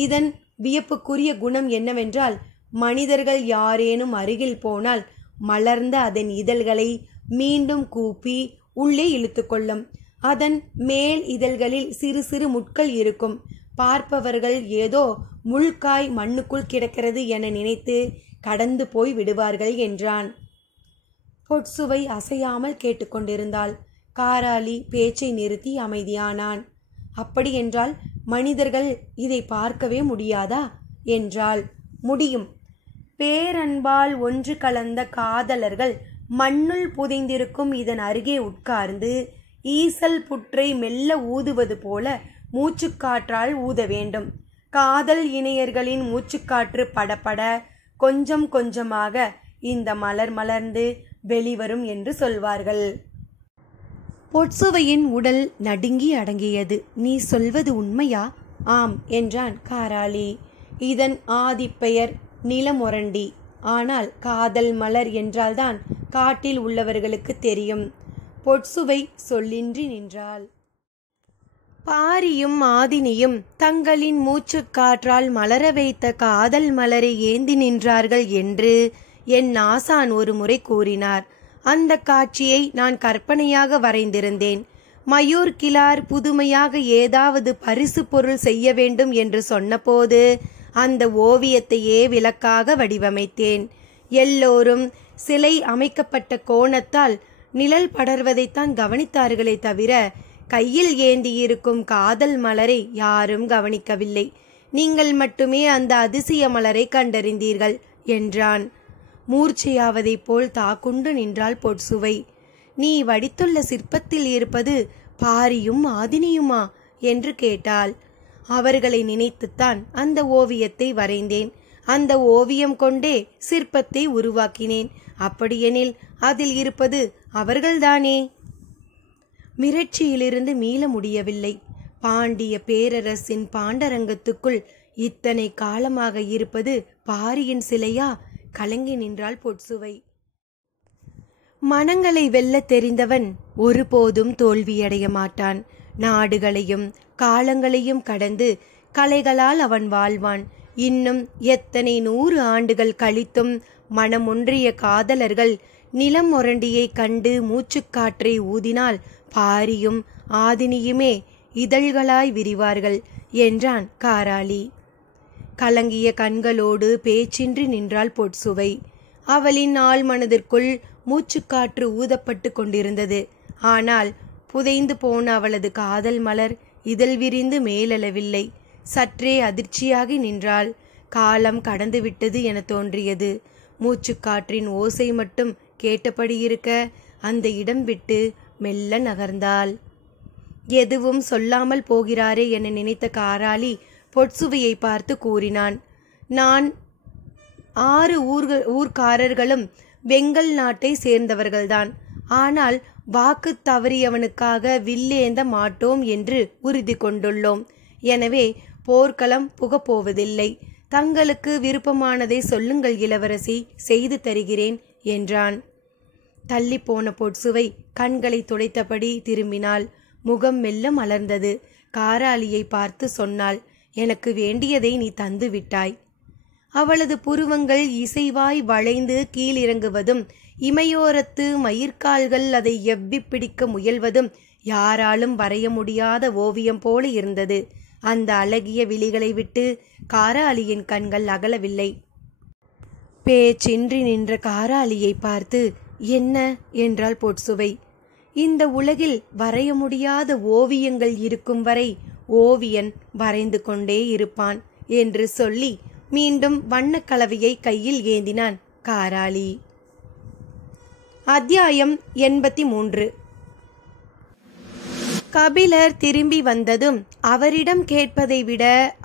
இதன் வியப்புக்குரிய குணம் என்னவென்றால், மனிதர்கள் யாரேனும் அருகில் போனால் மலர்ந்த அதன் இதழ்களை மீண்டும் கூப்பி உள்ளே இழுத்து கொள்ளும். அதன் மேல் இதழ்களில் சிறு சிறு முட்கள் இருக்கும். பார்ப்பவர்கள் ஏதோ முள்காய் மண்ணுக்குள் கிடக்கிறது என நினைத்து கடந்து போய் விடுவார்கள் என்றான். பொற்சுவை அசையாமல் கேட்டுக்கொண்டிருந்தாள். காராளி பேச்சை நிறுத்தி அமைதியானான். அப்படியென்றால் மனிதர்கள் இதை பார்க்கவே முடியாதா என்றாள். முடியும். பேரன்பால் ஒன்று கலந்த காதலர்கள் மண்ணுள் புதைந்திருக்கும் இதன் அருகே உட்கார்ந்து ஈசல் புற்றை மெல்ல ஊதுவது போல மூச்சுக்காற்றால் ஊத வேண்டும். காதல் இணையர்களின் மூச்சுக்காற்று படப்பட கொஞ்சம் கொஞ்சமாக இந்த மலர் மலர்ந்து வெளிவரும் என்று சொல்வார்கள். பொற்சுவையின் உடல் நடுங்கி அடங்கியது. நீ சொல்வது உண்மையா? ஆம் என்றான் காராளி. இதன் ஆதிப்பெயர் நிலமொரண்டி. ஆனால் காதல் மலர் என்றால்தான் காட்டில் உள்ளவர்களுக்கு தெரியும். பொற்சுவை சொல்லின்றி நின்றாள். பாரியும் ஆதினியும் தங்களின் மூச்சுக்காற்றால் மலர வைத்த காதல் மலரை ஏந்தி நின்றார்கள் என்று என் ஆசான் ஒரு முறை கூறினார். அந்த காட்சியை நான் கற்பனையாக வரைந்திருந்தேன். மயூர் கிளார் புதுமையாக ஏதாவது பரிசு பொருள் செய்ய வேண்டும் என்று சொன்னபோது அந்த ஓவியத்தையே விளக்காக வடிவமைத்தேன். எல்லோரும் சிலை அமைக்கப்பட்ட கோணத்தால் நிழல் படர்வதைத்தான் கவனித்தார்களே தவிர கையில் ஏந்தியிருக்கும் காதல் மலரை யாரும் கவனிக்கவில்லை. நீங்கள் மட்டுமே அந்த அதிசய மலரை கண்டறிந்தீர்கள் என்றான். மூர்ச்சையாவதைப் போல் தாக்குண்டு நின்றாள் பொற்சுவை. நீ வடித்துள்ள சிற்பத்தில் இருப்பது பாரியும் ஆதினியுமா என்று கேட்டாள். அவர்களை நினைத்துத்தான் அந்த ஓவியத்தை வரைந்தேன். அந்த ஓவியம் கொண்டே சிற்பத்தை உருவாக்கினேன். அப்படியெனில் அதில் இருப்பது அவர்கள்தானே? மிரட்சியிலிருந்து மீள முடியவில்லை. பாண்டிய பேரரசின் பாண்டரங்கத்துக்குள் இத்தனை காலமாக இருப்பது பாரியின் சிலையா? கலங்கி நின்றாள் பொற்சுவை. மனங்களை வெல்ல தெரிந்தவன் ஒருபோதும் தோல்வியடைய மாட்டான். நாடுகளையும் காலங்களையும் கடந்து கலைகளால் அவன் வாழ்வான். இன்னும் எத்தனை 100 ஆண்டுகள் கழித்தும் மனமொன்றிய காதலர்கள் நிலம் ஒரண்டியை கண்டு மூச்சுக்காற்றை ஊதினால் பாரியும் ஆதினியுமே இதழ்களாய் விரிவார்கள் என்றான் காராளி. கலங்கிய கண்களோடு பேச்சின்றி நின்றாள் பொற்சுவை. அவளின் ஆழ் மனதிற்குள் மூச்சுக்காற்று ஊதப்பட்டு கொண்டிருந்தது. ஆனால் புதைந்து போன அவளது காதல் மலர் இதழ் விரிந்து மேலெழவில்லை. சற்றே அதிர்ச்சியாகி நின்றாள். காலம் கடந்துவிட்டது என தோன்றியது. மூச்சுக்காற்றின் ஓசை மட்டும் கேட்டபடி இருக்க அந்த இடம் விட்டு மெல்ல நகர்ந்தாள். எதுவும் சொல்லாமல் போகிறாரே என நினைத்த காராளி பொற்சுவையை பார்த்து கூறினான். நான் 6 ஊர்க்காரர்களும் வெங்கல் நாட்டை சேர்ந்தவர்கள்தான். ஆனால் வாக்கு தவறியவனுக்காக வில்லேந்த மாட்டோம் என்று உறுதி கொண்டுள்ளோம். எனவே போர்க்களம் புகப்போவதில்லை. தங்களுக்கு விருப்பமானதை சொல்லுங்கள் இளவரசி, செய்து தருகிறேன் என்றான். தள்ளிப்போன பொற்சுவை கண்களை துடைத்தபடி திரும்பினாள். முகம் மெல்ல மலர்ந்தது. காராளியை பார்த்து சொன்னாள், எனக்கு வேண்டியதை நீ தந்து விட்டாய். அவளது புருவங்கள் இசைவாய் வளைந்து கீழிறங்குவதும் இமையோரத்து மயிர்கால்கள் அதை எவ்வி பிடிக்க முயல்வதும் யாராலும் வரைய முடியாத ஓவியம் போல இருந்தது. அந்த அழகிய விழிகளை விட்டு காராளியின் கண்கள் அகலவில்லை. பேச்சின்றி நின்ற காராளியை பார்த்து என்ன என்றாள் பொற்சுவை. இந்த உலகில் வரைய முடியாத ஓவியங்கள் இருக்கும் வரை ஓவியன் வரைந்து கொண்டே இருப்பான் என்று சொல்லி மீண்டும் வண்ணக்கலவையை கையில் ஏந்தினான் காராளி. அத்தியாயம் 83. கபிலர் திரும்பி வந்ததும் அவரிடம் கேட்பதை விட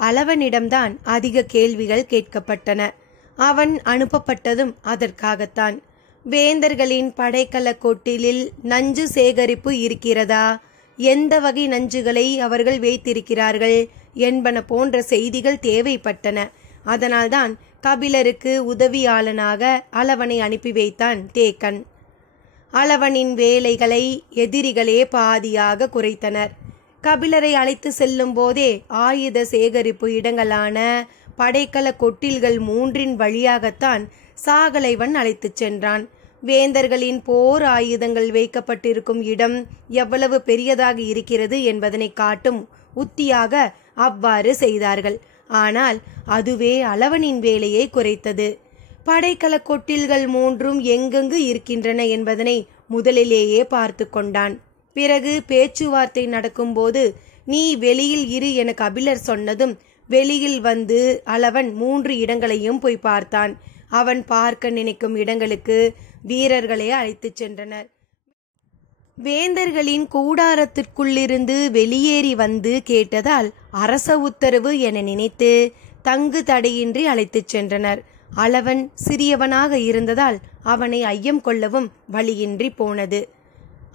அளவனிடம்தான் அதிக கேள்விகள் கேட்கப்பட்டன. அவன் அனுப்பப்பட்டதும் அதற்காகத்தான். வேந்தர்களின் படைக்கல கொட்டிலில் நஞ்சு சேகரிப்பு இருக்கிறதா, எந்த வகை நஞ்சுகளை அவர்கள் வைத்திருக்கிறார்கள் என்பன போன்ற செய்திகள் தேவைப்பட்டன. அதனால்தான் கபிலருக்கு உதவியாளனாக அளவனை அனுப்பி வைத்தான் தேக்கன். அளவனின் வேலைகளை எதிரிகளே பாதியாக குறைத்தனர். கபிலரை அழைத்து செல்லும் போதே ஆயுத சேகரிப்பு இடங்களான படைக்கல கொட்டில்கள் 3 வழியாகத்தான் சாகலைவன் அழைத்துச் சென்றான். வேந்தர்களின் போர் ஆயுதங்கள் வைக்கப்பட்டிருக்கும் இடம் எவ்வளவு பெரியதாக இருக்கிறது என்பதனை காட்டும் உத்தியாக அவ்வாறு செய்தார்கள். ஆனால் அதுவே அளவனின் வேலையை குறைத்தது. படைக்கல கொட்டில்கள் 3 எங்கெங்கு இருக்கின்றன என்பதனை முதலிலேயே பார்த்து கொண்டான். பிறகு பேச்சுவார்த்தை நடக்கும்போது நீ வெளியில் இரு என கபிலர் சொன்னதும் வெளியில் வந்து அளவன் 3 இடங்களையும் போய் பார்த்தான். அவன் பார்க்க நினைக்கும் இடங்களுக்கு வீரர்களை அழைத்துச் சென்றனர். வேந்தர்களின் கூடாரத்திற்குள்ளிருந்து வெளியேறி வந்து கேட்டதால் அரச உத்தரவு என நினைத்து தங்கு தடையின்றி அழைத்துச் சென்றனர். அளவன் சிறியவனாக இருந்ததால் அவனை ஐயம் கொள்ளவும் வழியின்றி போனது.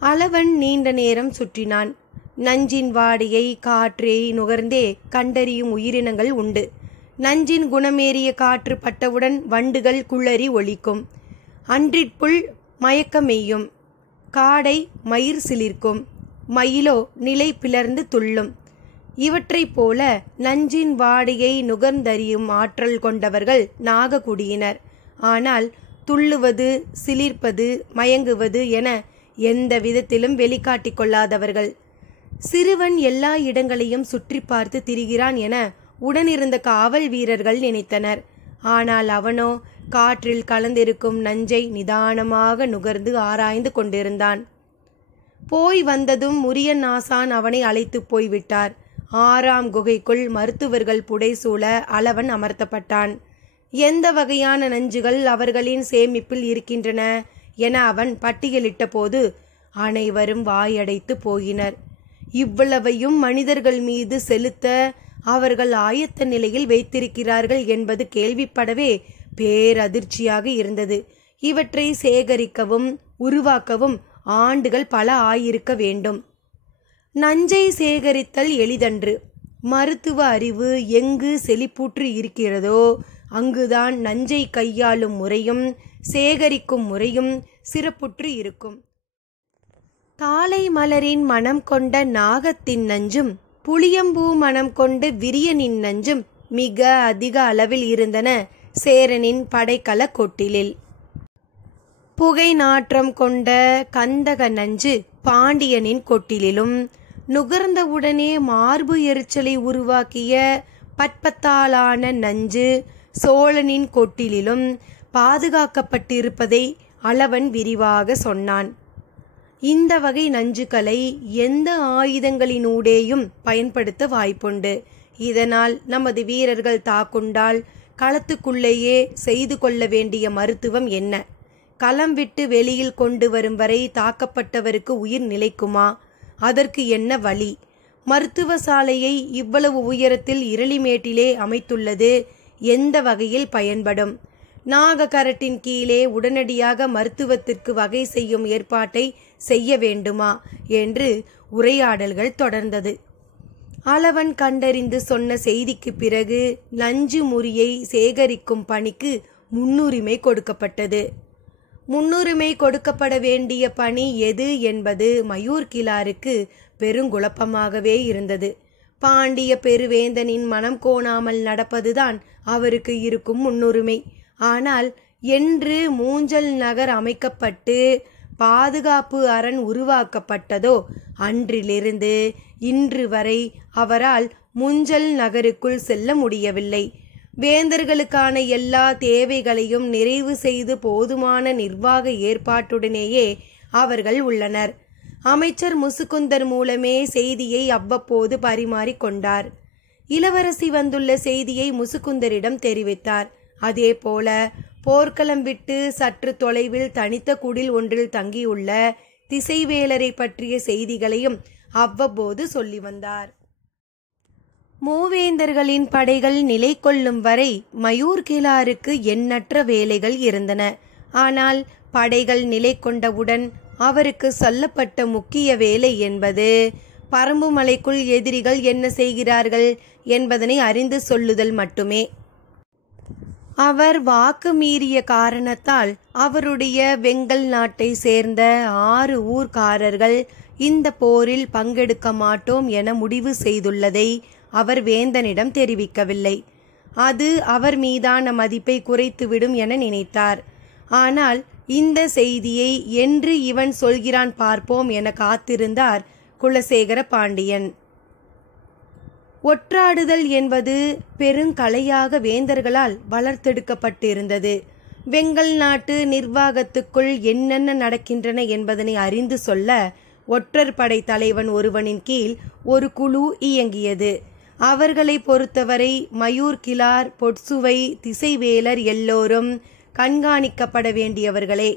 அளவன் நீண்ட நேரம் சுற்றினான். நஞ்சின் வாடையை காற்றே நுகர்ந்தே கண்டறியும் உயிரினங்கள் உண்டு. நஞ்சின் குணமேறிய காற்று பட்டவுடன் வண்டுகள் குளறி ஒலிக்கும். அன்றிற்புள் மயக்கமெய்யும். காடை மயிர் சிலிர்க்கும். மயிலோ நிலை பிளர்ந்து துள்ளும். இவற்றைப் போல நஞ்சின் வாடையை நுகர்ந்தறியும் ஆற்றல் கொண்டவர்கள் நாககுடியினர். ஆனால் துள்ளுவது, சிலிர்ப்பது, மயங்குவது என எந்த விதத்திலும் வெளிக்காட்டிக் கொள்ளாதவர்கள். சிறுவன் எல்லா இடங்களையும் சுற்றி பார்த்து திரிகிறான் என உடனிருந்த காவல் வீரர்கள் நினைத்தனர். ஆனால் அவனோ காற்றில் கலந்திருக்கும் நஞ்சை நிதானமாக நுகர்ந்து ஆராய்ந்து கொண்டிருந்தான். போய் வந்ததும் முரியன் ஆசான் அவனை அழைத்து போய்விட்டார். 6ஆம் குகைக்குள் மருத்துவர்கள் புடைசூழ அளவன் அமர்த்தப்பட்டான். எந்த வகையான நஞ்சுகள் அவர்களின் சேமிப்பில் இருக்கின்றன என அவன் பட்டியலிட்ட போது அனைவரும் வாயடைத்து போயினர். இவ்வளவையும் மனிதர்கள் மீது செலுத்த அவர்கள் ஆயத்த நிலையில் வைத்திருக்கிறார்கள் என்பது கேள்விப்படவே பேரதிர்ச்சியாக இருந்தது. இவற்றை சேகரிக்கவும் உருவாக்கவும் ஆண்டுகள் பல ஆயிருக்க வேண்டும். நஞ்சை சேகரித்தல் எளிதன்று. மருத்துவ அறிவு எங்கு செழிப்புற்று இருக்கிறதோ அங்குதான் நஞ்சை கையாளும் முறையும் சேகரிக்கும் முறையும் சிறப்புற்று இருக்கும். தாளை மலரின் மனம் கொண்ட நாகத்தின் நஞ்சும் புளியம்பூ மனம் கொண்ட விரியனின் நஞ்சும் மிக அதிக அளவில் இருந்தன சேரனின் படைக்கல கொட்டிலில். புகை நாற்றம் கொண்ட கந்தக நஞ்சு பாண்டியனின் கொட்டிலும், நுகர்ந்தவுடனே மார்பு எரிச்சலை உருவாக்கிய பற்பத்தாலான நஞ்சு சோழனின் கொட்டிலும் பாதுகாக்கப்பட்டிருப்பதை அளவன் விரிவாக சொன்னான். இந்த வகை நஞ்சுகளை எந்த ஆயுதங்களினூடேயும் பயன்படுத்த வாய்ப்புண்டு. இதனால் நமது வீரர்கள் தாக்குண்டால் களத்துக்குள்ளேயே செய்து கொள்ள வேண்டிய மருத்துவம் என்ன? களம் விட்டு வெளியில் கொண்டு வரும் வரை தாக்கப்பட்டவருக்கு உயிர் நிலைக்குமா? அதற்கு என்ன வழி? மருத்துவ சாலையை இவ்வளவு உயரத்தில் இரளிமேட்டிலே அமைத்துள்ளது எந்த வகையில் பயன்படும்? நாகக்கரட்டின் கீழே உடனடியாக மருத்துவத்திற்கு வகை செய்யும் ஏற்பாட்டை செய்ய வேண்டுமா என்று உரையாடல்கள் தொடர்ந்தது. அளவன் கண்டறிந்து சொன்ன செய்திக்கு பிறகு நஞ்சு முறியை சேகரிக்கும் பணிக்கு முன்னுரிமை கொடுக்கப்பட்டது. முன்னுரிமை கொடுக்கப்பட வேண்டிய பணி எது என்பது மயூர்கிழாருக்கு பெருங்குழப்பமாகவே இருந்தது. பாண்டிய பெருவேந்தனின் மனம் கோணாமல் நடப்பதுதான் அவருக்கு இருக்கும் முன்னுரிமை. ஆனால் என்று மூஞ்சல் நகர் அமைக்கப்பட்டு பாதுகாப்பு அரண் உருவாக்கப்பட்டதோ அன்றிலிருந்து இன்று வரை அவரால் மூஞ்சல் நகருக்குள் செல்ல முடியவில்லை. வேந்தர்களுக்கான எல்லா தேவைகளையும் நிறைவு செய்து போதுமான நிர்வாக ஏற்பாட்டுடனேயே அவர்கள் உள்ளனர். அமைச்சர் முசுகுந்தர் மூலமே செய்தியை அவ்வப்போது பரிமாறிக்கொண்டார். இளவரசி வந்துள்ள செய்தியை முசுகுந்தரிடம் தெரிவித்தார். அதேபோல போர்க்களம் விட்டு சற்று தொலைவில் தனித்த குடில் ஒன்றில் தங்கியுள்ள திசைவேலரை பற்றிய செய்திகளையும் அவ்வப்போது சொல்லி வந்தார். மூவேந்தர்களின் படைகள் நிலை கொள்ளும் வரை மயூர்கிழாருக்கு எண்ணற்ற வேலைகள் இருந்தன. ஆனால் படைகள் நிலை கொண்டவுடன் அவருக்கு சொல்லப்பட்ட முக்கிய வேலை என்பது பரம்பு மலைக்குள் எதிரிகள் என்ன செய்கிறார்கள் என்பதனை அறிந்து சொல்லுதல் மட்டுமே. அவர் வாக்கு மீறிய காரணத்தால் அவருடைய வெங்கல் நாட்டை சேர்ந்த 6 ஊர்க்காரர்கள் இந்த போரில் பங்கெடுக்க மாட்டோம் என முடிவு செய்துள்ளதை அவர் வேந்தனிடம் தெரிவிக்கவில்லை. அது அவர் மீதான மதிப்பை குறைத்துவிடும் என நினைத்தார். ஆனால் இந்த செய்தியை என்று இவன் சொல்கிறான் பார்ப்போம் என காத்திருந்தார் குலசேகர பாண்டியன். ஒற்றாடுதல் என்பது பெருங்கலையாக வேந்தர்களால் வளர்த்தெடுக்கப்பட்டிருந்தது. வெங்கல் நாட்டு நிர்வாகத்துக்குள் என்னென்ன நடக்கின்றன என்பதனை அறிந்து சொல்ல ஒற்றர் படை தலைவன் ஒருவனின் கீழ் ஒரு குழு இயங்கியது. அவர்களை பொறுத்தவரை மயூர்கிழார், பொட்சுவை, திசைவேலர் எல்லோரும் கண்காணிக்கப்பட வேண்டியவர்களே.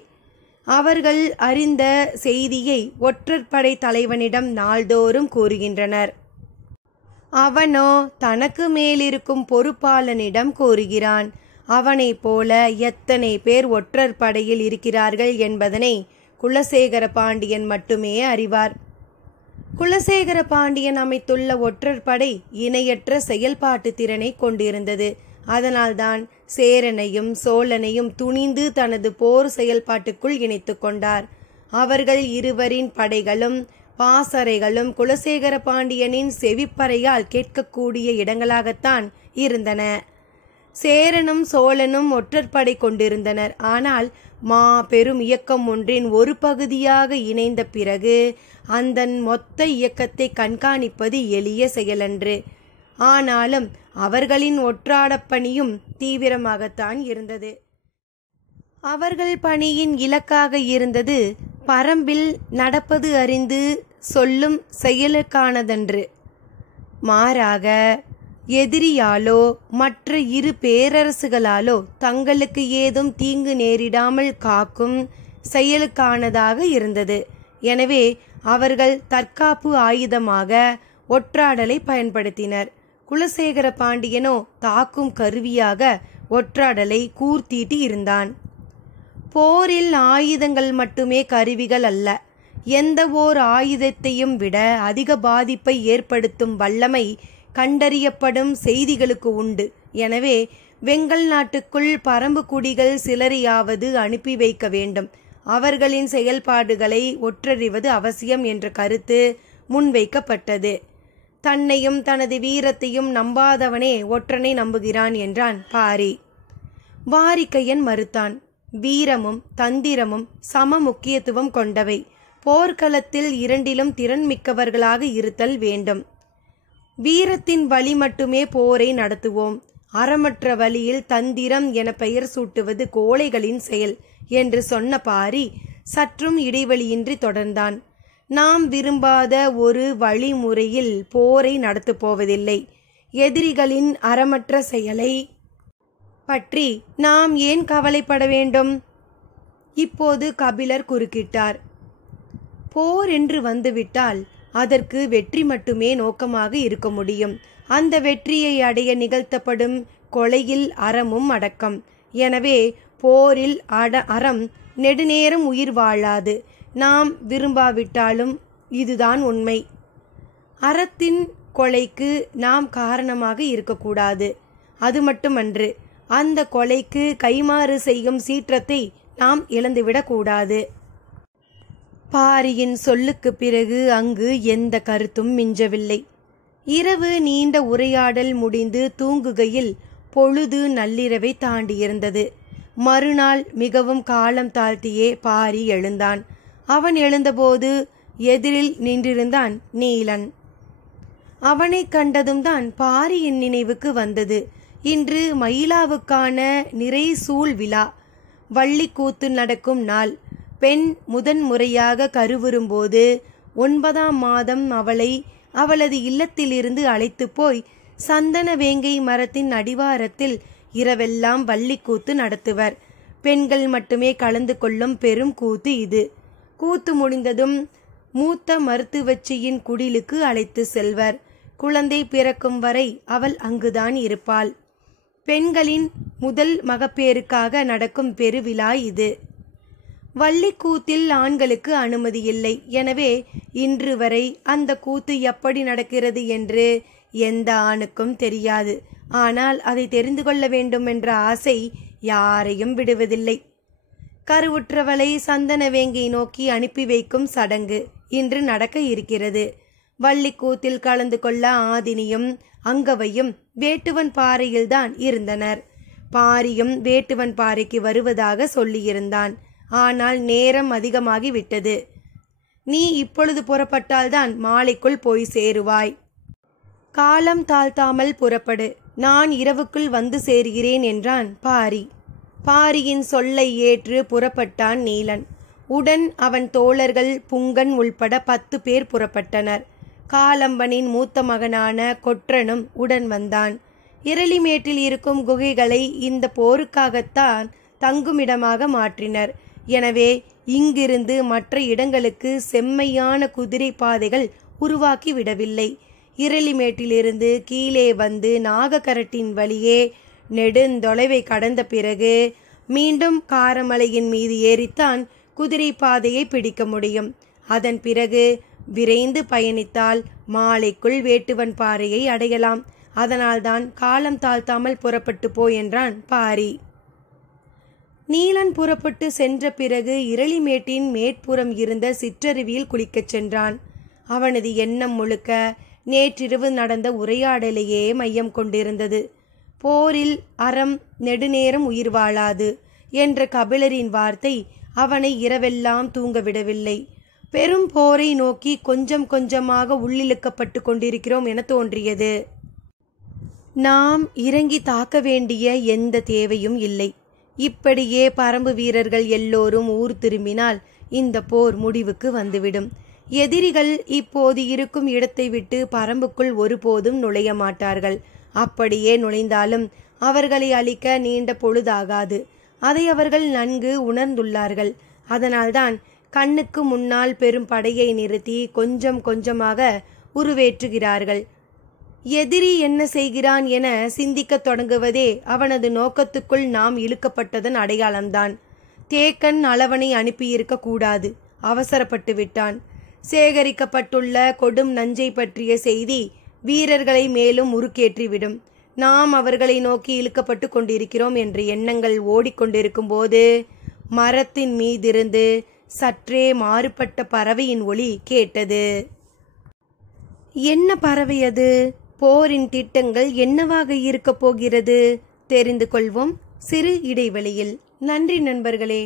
அவர்கள் அறிந்த செய்தியை ஒற்றர் படை தலைவனிடம் நாள்தோறும் கூறுகின்றனர். அவனோ தனக்கு மேலிருக்கும் பொறுப்பாளனிடம் கூறுகிறான். அவனைப் போல எத்தனை பேர் ஒற்றர் படையில் இருக்கிறார்கள் என்பதனை குலசேகர பாண்டியன் மட்டுமே அறிவார். குலசேகர பாண்டியன் அமைத்துள்ள ஒற்றர் படை இணையற்ற செயல்பாட்டு திறனை கொண்டிருந்தது. அதனால்தான் சேரனையும் சோழனையும் துணிந்து தனது போர் செயல்பாட்டுக்குள் இணைத்து கொண்டார். அவர்கள் இருவரின் படைகளும் பாசறைகளும் குலசேகர பாண்டியனின் செவிப்பறையால் கேட்கக்கூடிய இடங்களாகத்தான் இருந்தன. சேரனும் சோழனும் ஒற்றற்படை கொண்டிருந்தனர். ஆனால் பெரும் இயக்கம் ஒன்றின் ஒரு பகுதியாக இணைந்த பிறகு அந்த மொத்த இயக்கத்தை கண்காணிப்பது எளிய செயலன்று. ஆனாலும் அவர்களின் ஒற்றாடப் பணியும் தீவிரமாகத்தான் இருந்தது. அவர்கள் பணியின் இலக்காக இருந்தது பரம்பில் நடப்பது அறிந்து சொல்லும் செயலுக்கானதன்று. மாறாக எதிரியாலோ மற்ற இரு பேரரசுகளாலோ தங்களுக்கு ஏதும் தீங்கு நேரிடாமல் காக்கும் செயலுக்கானதாக இருந்தது. எனவே அவர்கள் தற்காப்பு ஆயுதமாக ஒற்றாடலை பயன்படுத்தினர். குலசேகர பாண்டியனோ தாக்கும் கருவியாக ஒற்றாடலை கூர்த்தீட்டி இருந்தான். போரில் ஆயுதங்கள் மட்டுமே கருவிகள் அல்ல. எந்த ஓர் ஆயுதத்தையும் விட அதிக பாதிப்பை ஏற்படுத்தும் வல்லமை கண்டறியப்படும் செய்திகளுக்கு உண்டு. எனவே வெங்கல் நாட்டுக்குள் பரம்பு குடிகள் சிலரையாவது அனுப்பி வைக்க வேண்டும். அவர்களின் செயல்பாடுகளை ஒற்றறிவது அவசியம் என்ற கருத்து முன்வைக்கப்பட்டது. தன்னையும் தனது வீரத்தையும் நம்பாதவனே ஒற்றனை நம்புகிறான் என்றான் பாரி. வாரிக்கையன் மறுத்தான். வீரமும் தந்திரமும் சம முக்கியத்துவம் கொண்டவை. போர்க்களத்தில் இரண்டிலும் திறன் மிக்கவர்களாக இருத்தல் வேண்டும். வீரத்தின் வழி மட்டுமே போரை நடத்துவோம். அறமற்ற வழியில் தந்திரம் என பெயர் சூட்டுவது கோழைகளின் செயல் என்று சொன்ன பாரி சற்றும் இடைவெளியின்றி தொடர்ந்தான். நாம் விரும்பாத ஒரு வழிமுறையில் போரை நடத்தப் போவதில்லை. எதிரிகளின் அறமற்ற செயலை பற்றி நாம் ஏன் கவலைப்பட வேண்டும்? இப்போது கபிலர் குறுக்கிட்டார். போர் என்று வந்துவிட்டால் அதற்கு வெற்றி மட்டுமே நோக்கமாக இருக்க முடியும். அந்த வெற்றியை அடைய நிகழ்த்தப்படும் கொலையில் அறமும் அடக்கம். எனவே போரில் அறம் நெடுநேரம் உயிர் வாழாது. நாம் விரும்பாவிட்டாலும் இதுதான் உண்மை. அறத்தின் கொலைக்கு நாம் காரணமாக இருக்கக்கூடாது. அது மட்டுமன்று, அந்த கொலைக்கு கைமாறு செய்யும் சீற்றத்தை நாம் இழந்துவிடக்கூடாது. பாரியின் சொல்லுக்கு பிறகு அங்கு எந்த கருத்தும் மிஞ்சவில்லை. இரவு நீண்ட உரையாடல் முடிந்து தூங்குகையில் பொழுது நள்ளிரவை தாண்டியிருந்தது. மறுநாள் மிகவும் காலம் தாழ்த்தியே பாரி எழுந்தான். அவன் எழுந்தபோது எதிரில் நின்றிருந்தான் நீலன். அவனை கண்டதும் தான் பாரியின் நினைவுக்கு வந்தது. இன்று மயிலாவுக்கான நிறைசூழ் விழா, வள்ளிக்கூத்து நடக்கும் நாள். பெண் முதன்முறையாக கருவுறும்போது 9ஆம் மாதம் அவளை அவளது இல்லத்திலிருந்து அழைத்து போய் சந்தன வேங்கை மரத்தின் அடிவாரத்தில் இரவெல்லாம் வள்ளிக்கூத்து நடத்துவர். பெண்கள் மட்டுமே கலந்து கொள்ளும் பெரும் கூத்து இது. கூத்து முடிந்ததும் மூத்த மருத்துவச்சியின் குடிலுக்கு அழைத்து செல்வர். குழந்தை பிறக்கும் வரை அவள் அங்குதான் இருப்பாள். பெண்களின் முதல் மகப்பேறுக்காக நடக்கும் பெருவிழா இது. வள்ளிக்கூத்தில் ஆண்களுக்கு அனுமதி இல்லை. எனவே இன்று வரை அந்த கூத்து எப்படி நடக்கிறது என்று எந்த ஆணுக்கும் தெரியாது. ஆனால் அதை தெரிந்து கொள்ள வேண்டும் என்ற ஆசை யாரையும் விடுவதில்லை. கருவுற்றவளை சந்தன வேங்கை நோக்கி அனுப்பி வைக்கும் சடங்கு இன்று நடக்க இருக்கிறது. வள்ளிக்கூத்தில் கலந்து கொள்ள ஆதினியும் அங்கவையும் வேட்டுவன் பாறையில்தான் இருந்தனர். பாரியும் வேட்டுவன் பாறைக்கு வருவதாக சொல்லியிருந்தான். ஆனால் நேரம் அதிகமாகி விட்டது. நீ இப்பொழுது புறப்பட்டால்தான் மாலைக்குள் போய் சேருவாய். காலம் தாழ்த்தாமல் புறப்படு. நான் இரவுக்குள் வந்து சேருகிறேன் என்றான் பாரி. பாரியின் சொல்லை ஏற்று புறப்பட்டான் நீலன். உடன் அவன் தோழர்கள் புங்கன் உள்பட 10 பேர் புறப்பட்டனர். காலம்பனின் மூத்த மகனான கொற்றனும் உடன் வந்தான். இரளிமேட்டில் இருக்கும் குகைகளை இந்த போருக்காகத்தான் தங்குமிடமாக மாற்றினர். எனவே இங்கிருந்து மற்ற இடங்களுக்கு செம்மையான குதிரை பாதைகள் உருவாக்கி விடவில்லை. இரளிமேட்டிலிருந்து கீழே வந்து நாகக்கரட்டின் வழியே நெடுந்தொலைவை கடந்த பிறகு மீண்டும் காரமலையின் மீது ஏறித்தான் குதிரை பாதையை பிடிக்க முடியும். அதன் பிறகு விரைந்து பயணித்தால் மாலைக்குள் வேட்டுவன் பாறையை அடையலாம். அதனால்தான் காலம் தாழ்த்தாமல் புறப்பட்டு போ என்றான் பாரி. நீலன் புறப்பட்டு சென்ற பிறகு இரளிமேட்டின் மேற்புறம் இருந்த சிற்றருவியில் குளிக்கச் சென்றான். அவனது எண்ணம் முழுக்க நேற்றிரவு நடந்த உரையாடலையே மையம் கொண்டிருந்தது. போரில் அறம் நெடுநேரம் உயிர் வாழாது என்ற கபிலரின் வார்த்தை அவனை இரவெல்லாம் தூங்க விடவில்லை. பெரும் போரை நோக்கி கொஞ்சம் கொஞ்சமாக உள்ளிழுக்கப்பட்டு கொண்டிருக்கிறோம் என தோன்றியது. நாம் இறங்கி தாக்க வேண்டிய எந்த தேவையும் இல்லை. இப்படியே பரம்பு வீரர்கள் எல்லோரும் ஊர் திரும்பினால் இந்த போர் முடிவுக்கு வந்துவிடும். எதிரிகள் இப்போது இருக்கும் இடத்தை விட்டு பரம்புக்குள் ஒருபோதும் நுழைய மாட்டார்கள். அப்படியே நுழைந்தாலும் அவர்களை அழிக்க நீண்ட பொழுதாகாது. அதை அவர்கள் நன்கு உணர்ந்துள்ளார்கள். அதனால்தான் கண்ணுக்கு முன்னால் பெரும் படையை நிறுத்தி கொஞ்சம் கொஞ்சமாக உருவேற்றுகிறார்கள். எதிரி என்ன செய்கிறான் என சிந்திக்க தொடங்குவதே அவனது நோக்கத்துக்குள் நாம் இழுக்கப்பட்டதன் அடையாளம்தான். தேக்கன் அளவனை அனுப்பியிருக்க கூடாது, அவசரப்பட்டு விட்டான். சேகரிக்கப்பட்டுள்ள கொடும் நஞ்சை பற்றிய செய்தி வீரர்களை மேலும் உருக்கேற்றிவிடும். நாம் அவர்களை நோக்கி இழுக்கப்பட்டு கொண்டிருக்கிறோம் என்ற எண்ணங்கள் ஓடிக்கொண்டிருக்கும் போது மரத்தின் மீதிருந்து சற்றே மாறுபட்ட பறவையின் ஒலி கேட்டது. என்ன பறவை அது? போரின் திட்டங்கள் என்னவாக இருக்கப் போகிறது? தெரிந்து கொள்வோம் சிறு இடைவெளியில். நன்றி நண்பர்களே.